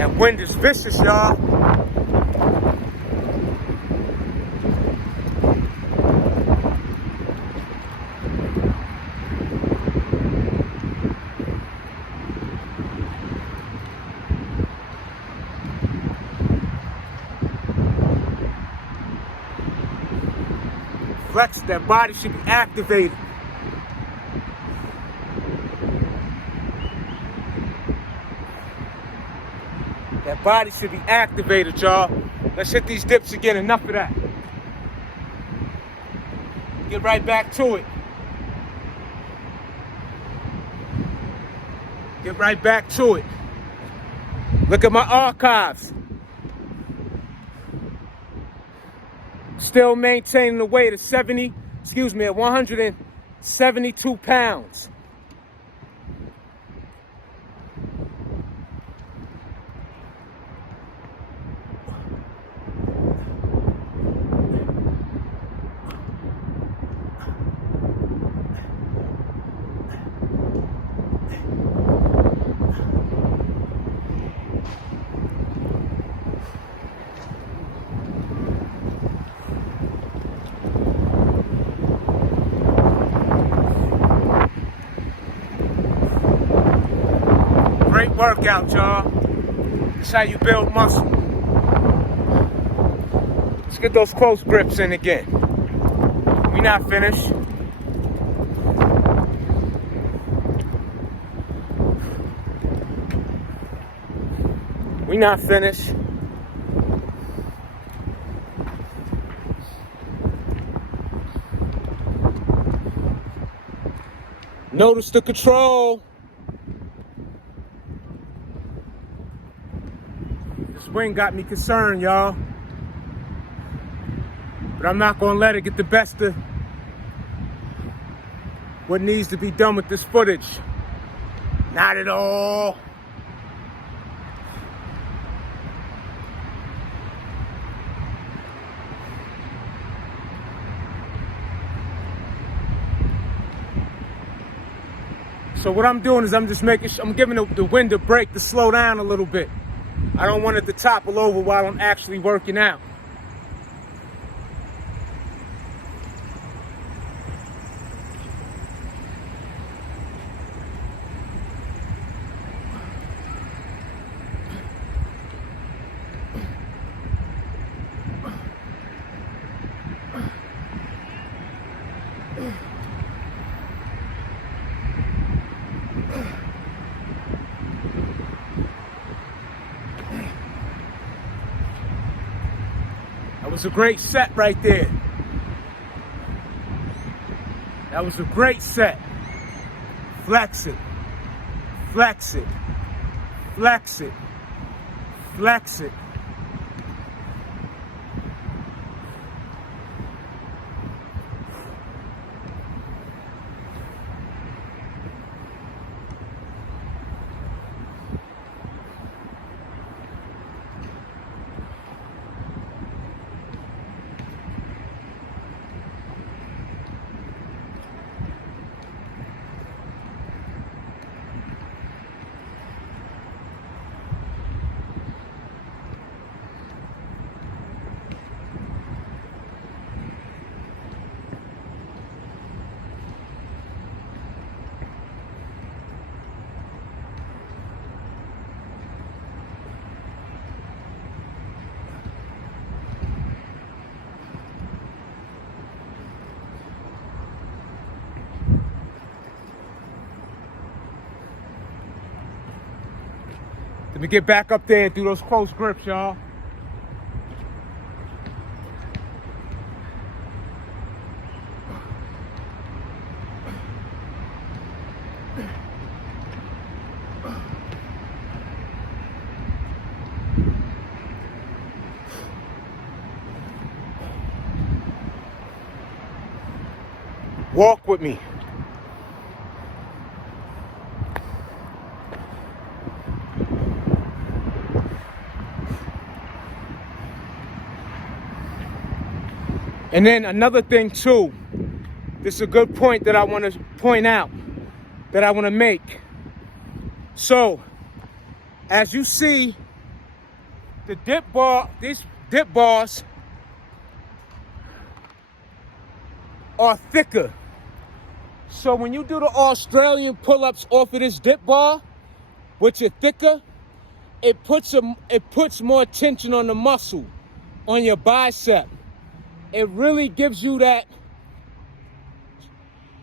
That wind is vicious, y'all. Flex, that body should be activated. That body should be activated, y'all. Let's hit these dips again. Enough of that. Get right back to it. Get right back to it. Look at my archives. Still maintaining the weight of at 172 pounds. Great workout, y'all. That's how you build muscle. Let's get those close grips in again. We not finished. We not finished. Notice the control. This wind got me concerned, y'all. But I'm not gonna let it get the best of what needs to be done with this footage. Not at all. So what I'm doing is I'm just I'm giving the wind a break to slow down a little bit. I don't want it to topple over while I'm actually working out. That was a great set right there. That was a great set. Flex it. Flex it. Flex it. Flex it. Let me get back up there and do those close grips, y'all. Walk with me. And then another thing too, this is a good point that I want to point out, that I want to make. So, as you see, the dip bar, these dip bars are thicker. So when you do the Australian pull-ups off of this dip bar, which are thicker, it puts more tension on the muscle, on your bicep. It really gives you that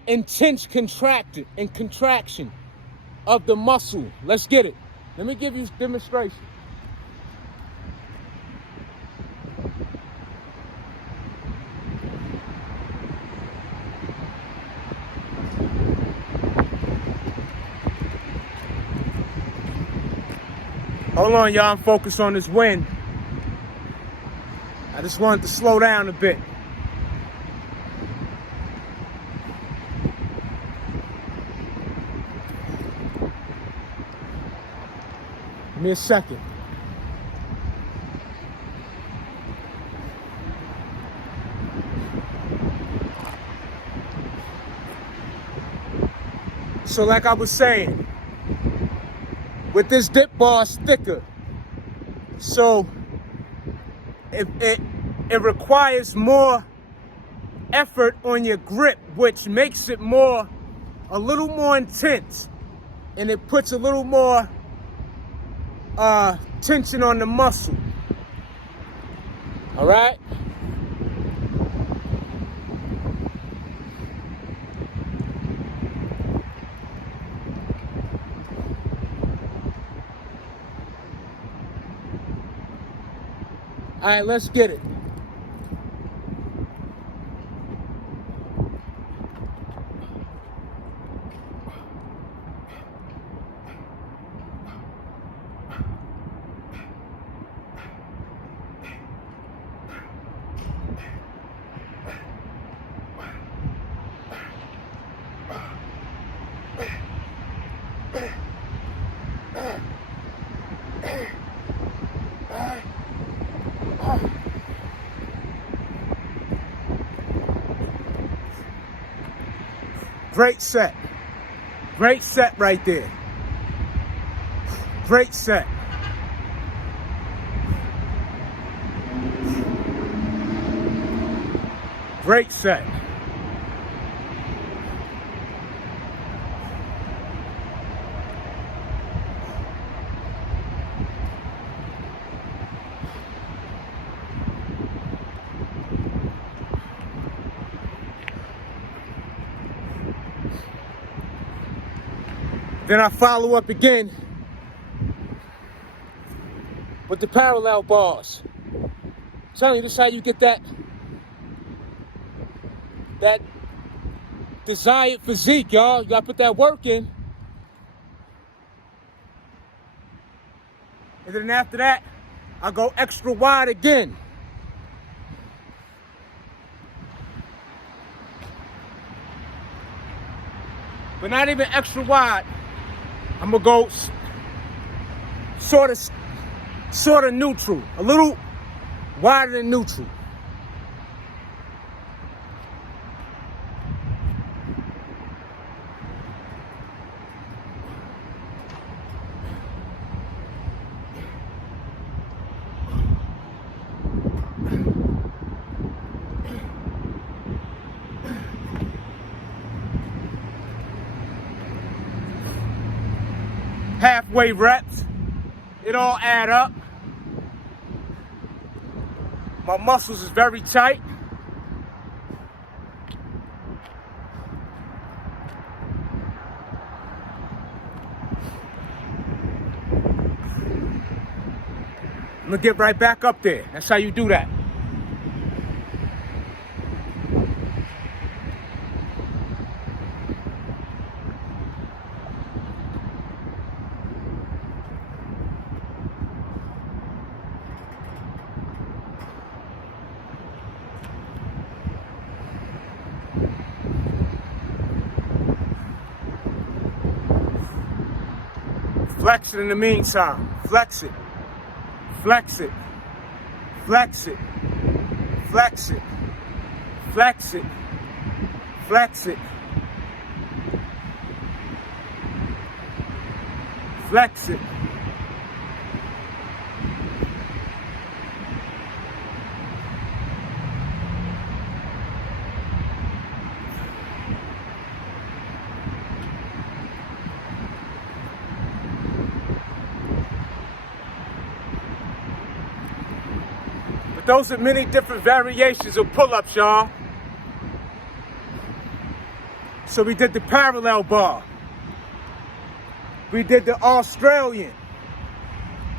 intense contraction of the muscle. Let's get it. Let me give you a demonstration. Hold on, y'all. I'm focused on this wind. I just wanted to slow down a bit. Give me a second. So like I was saying, with this dip bar, it's thicker. So it requires more effort on your grip, which makes it a little more intense, and it puts a little more tension on the muscle. All right? All right, let's get it. Great set. Great set right there. Great set. Great set. Then I follow up again with the parallel bars. I'm telling you, this is how you get that desired physique, y'all. You gotta put that work in. And then after that, I go extra wide again. But not even extra wide. I'm gonna go sort of neutral, a little wider than neutral. Halfway reps, it all add up. My muscles is very tight. I'm gonna get right back up there. That's how you do that. Flex it in the meantime. Flex it. Flex it. Flex it. Flex it. Flex it. Flex it. Flex it. Those are many different variations of pull-ups, y'all. So we did the parallel bar. We did the Australian.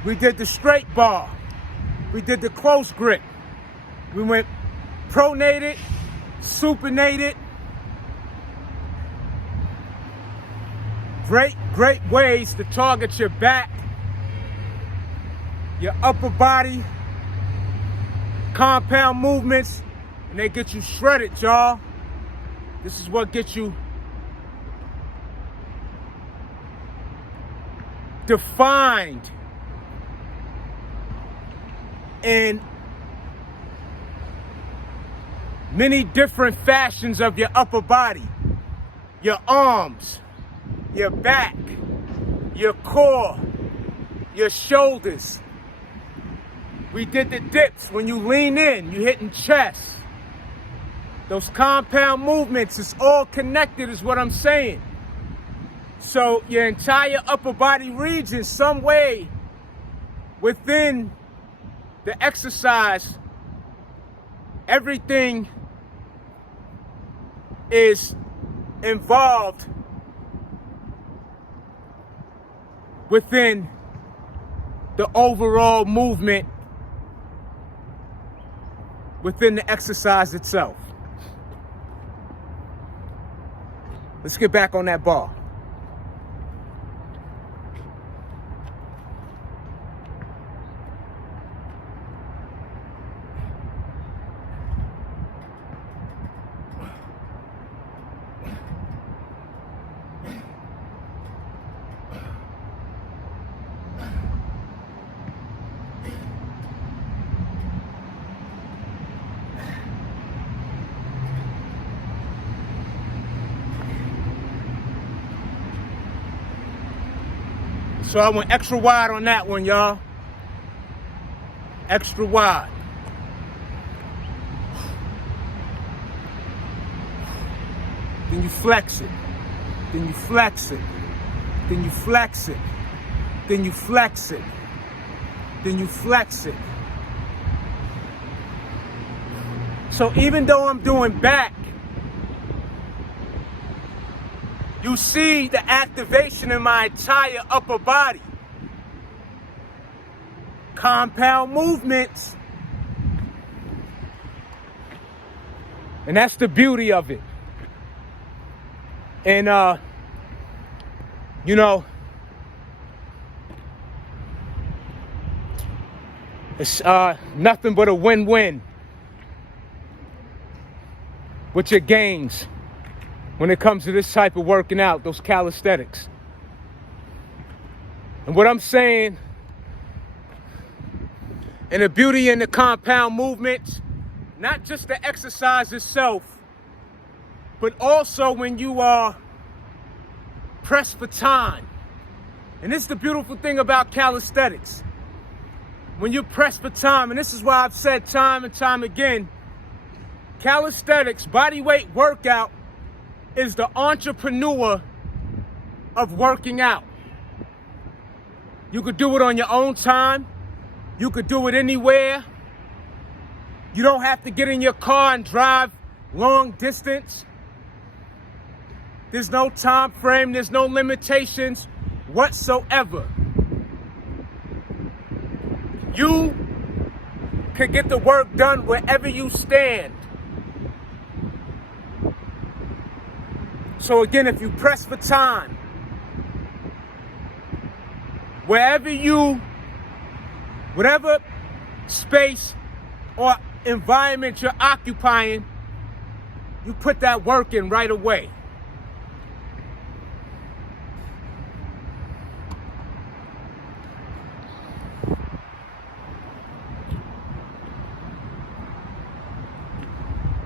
We did the straight bar. We did the close grip. We went pronated, supinated. Great ways to target your back, your upper body, compound movements, and they get you shredded, y'all. This is what gets you defined in many different fashions of your upper body, your arms, your back, your core, your shoulders. We did the dips. When you lean in, you hitting chest. Those compound movements is all connected is what I'm saying. So your entire upper body region, some way within the exercise, everything is involved within the overall movement within the exercise itself. Let's get back on that bar. So I went extra wide on that one, y'all. Extra wide. Then you flex it. Then you flex it. Then you flex it. Then you flex it. Then you flex it. So even though I'm doing back, you see the activation in my entire upper body. Compound movements. And that's the beauty of it. And, you know, It's nothing but a win-win with your gains when it comes to this type of working out, those calisthenics. And what I'm saying, and the beauty in the compound movements, not just the exercise itself, but also when you are pressed for time. And this is the beautiful thing about calisthenics. When you're pressed for time, and this is why I've said time and time again, calisthenics, bodyweight workout, is the entrepreneur of working out. You could do it on your own time. You could do it anywhere. You don't have to get in your car and drive long distance. There's no time frame. There's no limitations whatsoever. You can get the work done wherever you stand. So again, if you press for time, whatever space or environment you're occupying, you put that work in right away.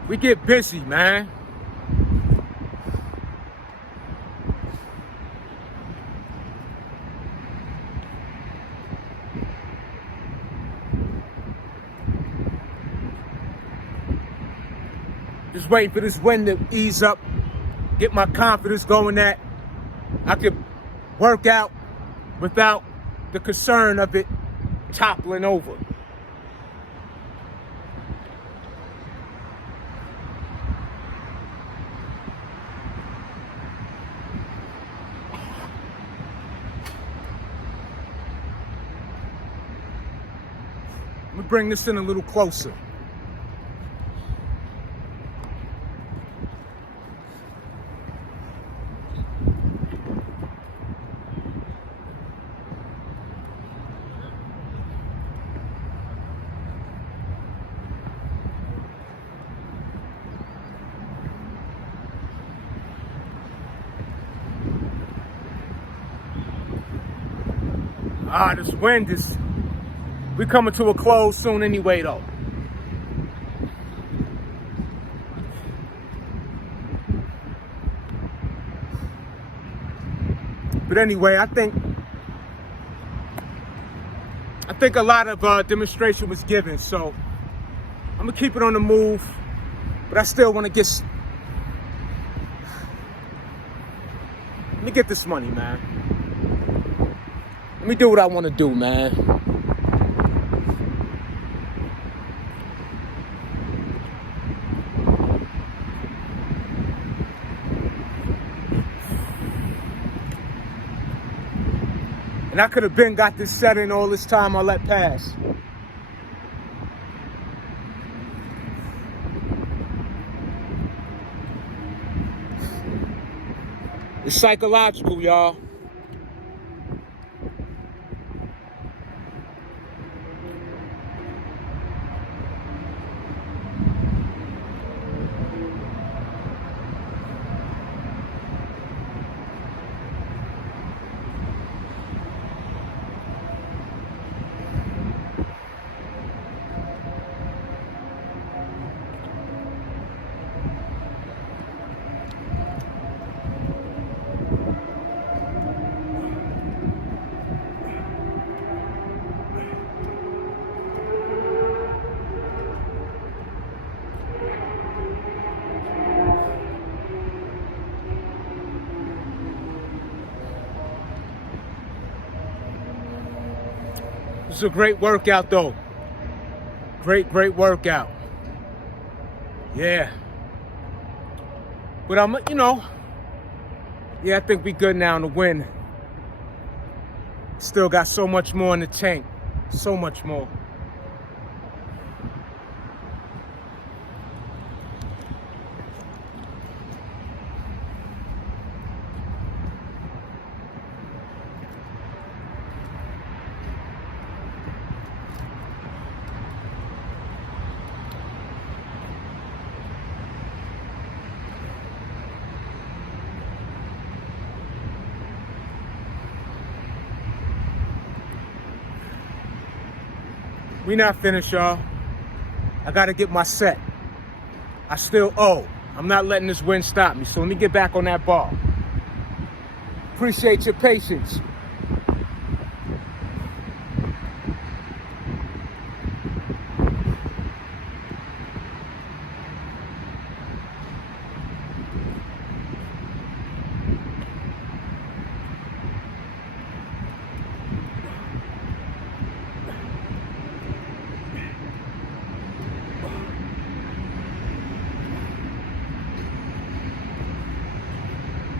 We get busy, man. Just waiting for this wind to ease up, get my confidence going that I could work out without the concern of it toppling over. Let me bring this in a little closer. This wind is, we coming to a close soon anyway though. But anyway, I think a lot of demonstration was given, so I'm gonna keep it on the move, but I still wanna let me get this money, man. Let me do what I want to do, man. And I could have been got this set in all this time I let pass. It's psychological, y'all. It's a great workout though. Great workout. Yeah. But I think we good now in the win. Still got so much more in the tank. So much more. We not finished, y'all. I gotta get my set. I still owe. I'm not letting this win stop me, so let me get back on that bar. Appreciate your patience.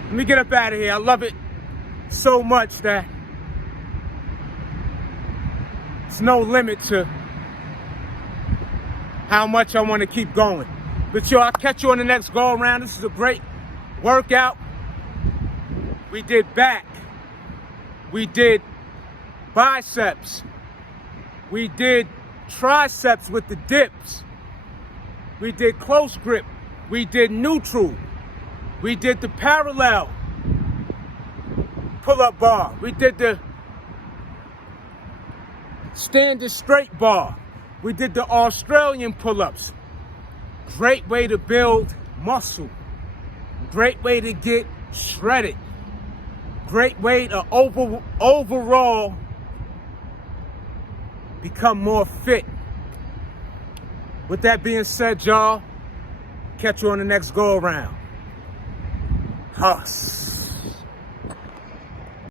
Let me get up out of here. I love it so much that there's no limit to how much I want to keep going. But yo, I'll catch you on the next go around. This is a great workout. We did back. We did biceps. We did triceps with the dips. We did close grip. We did neutral. We did the parallel pull-up bar. We did the standing straight bar. We did the Australian pull-ups. Great way to build muscle. Great way to get shredded. Great way to overall become more fit. With that being said, y'all, catch you on the next go-around. Huss.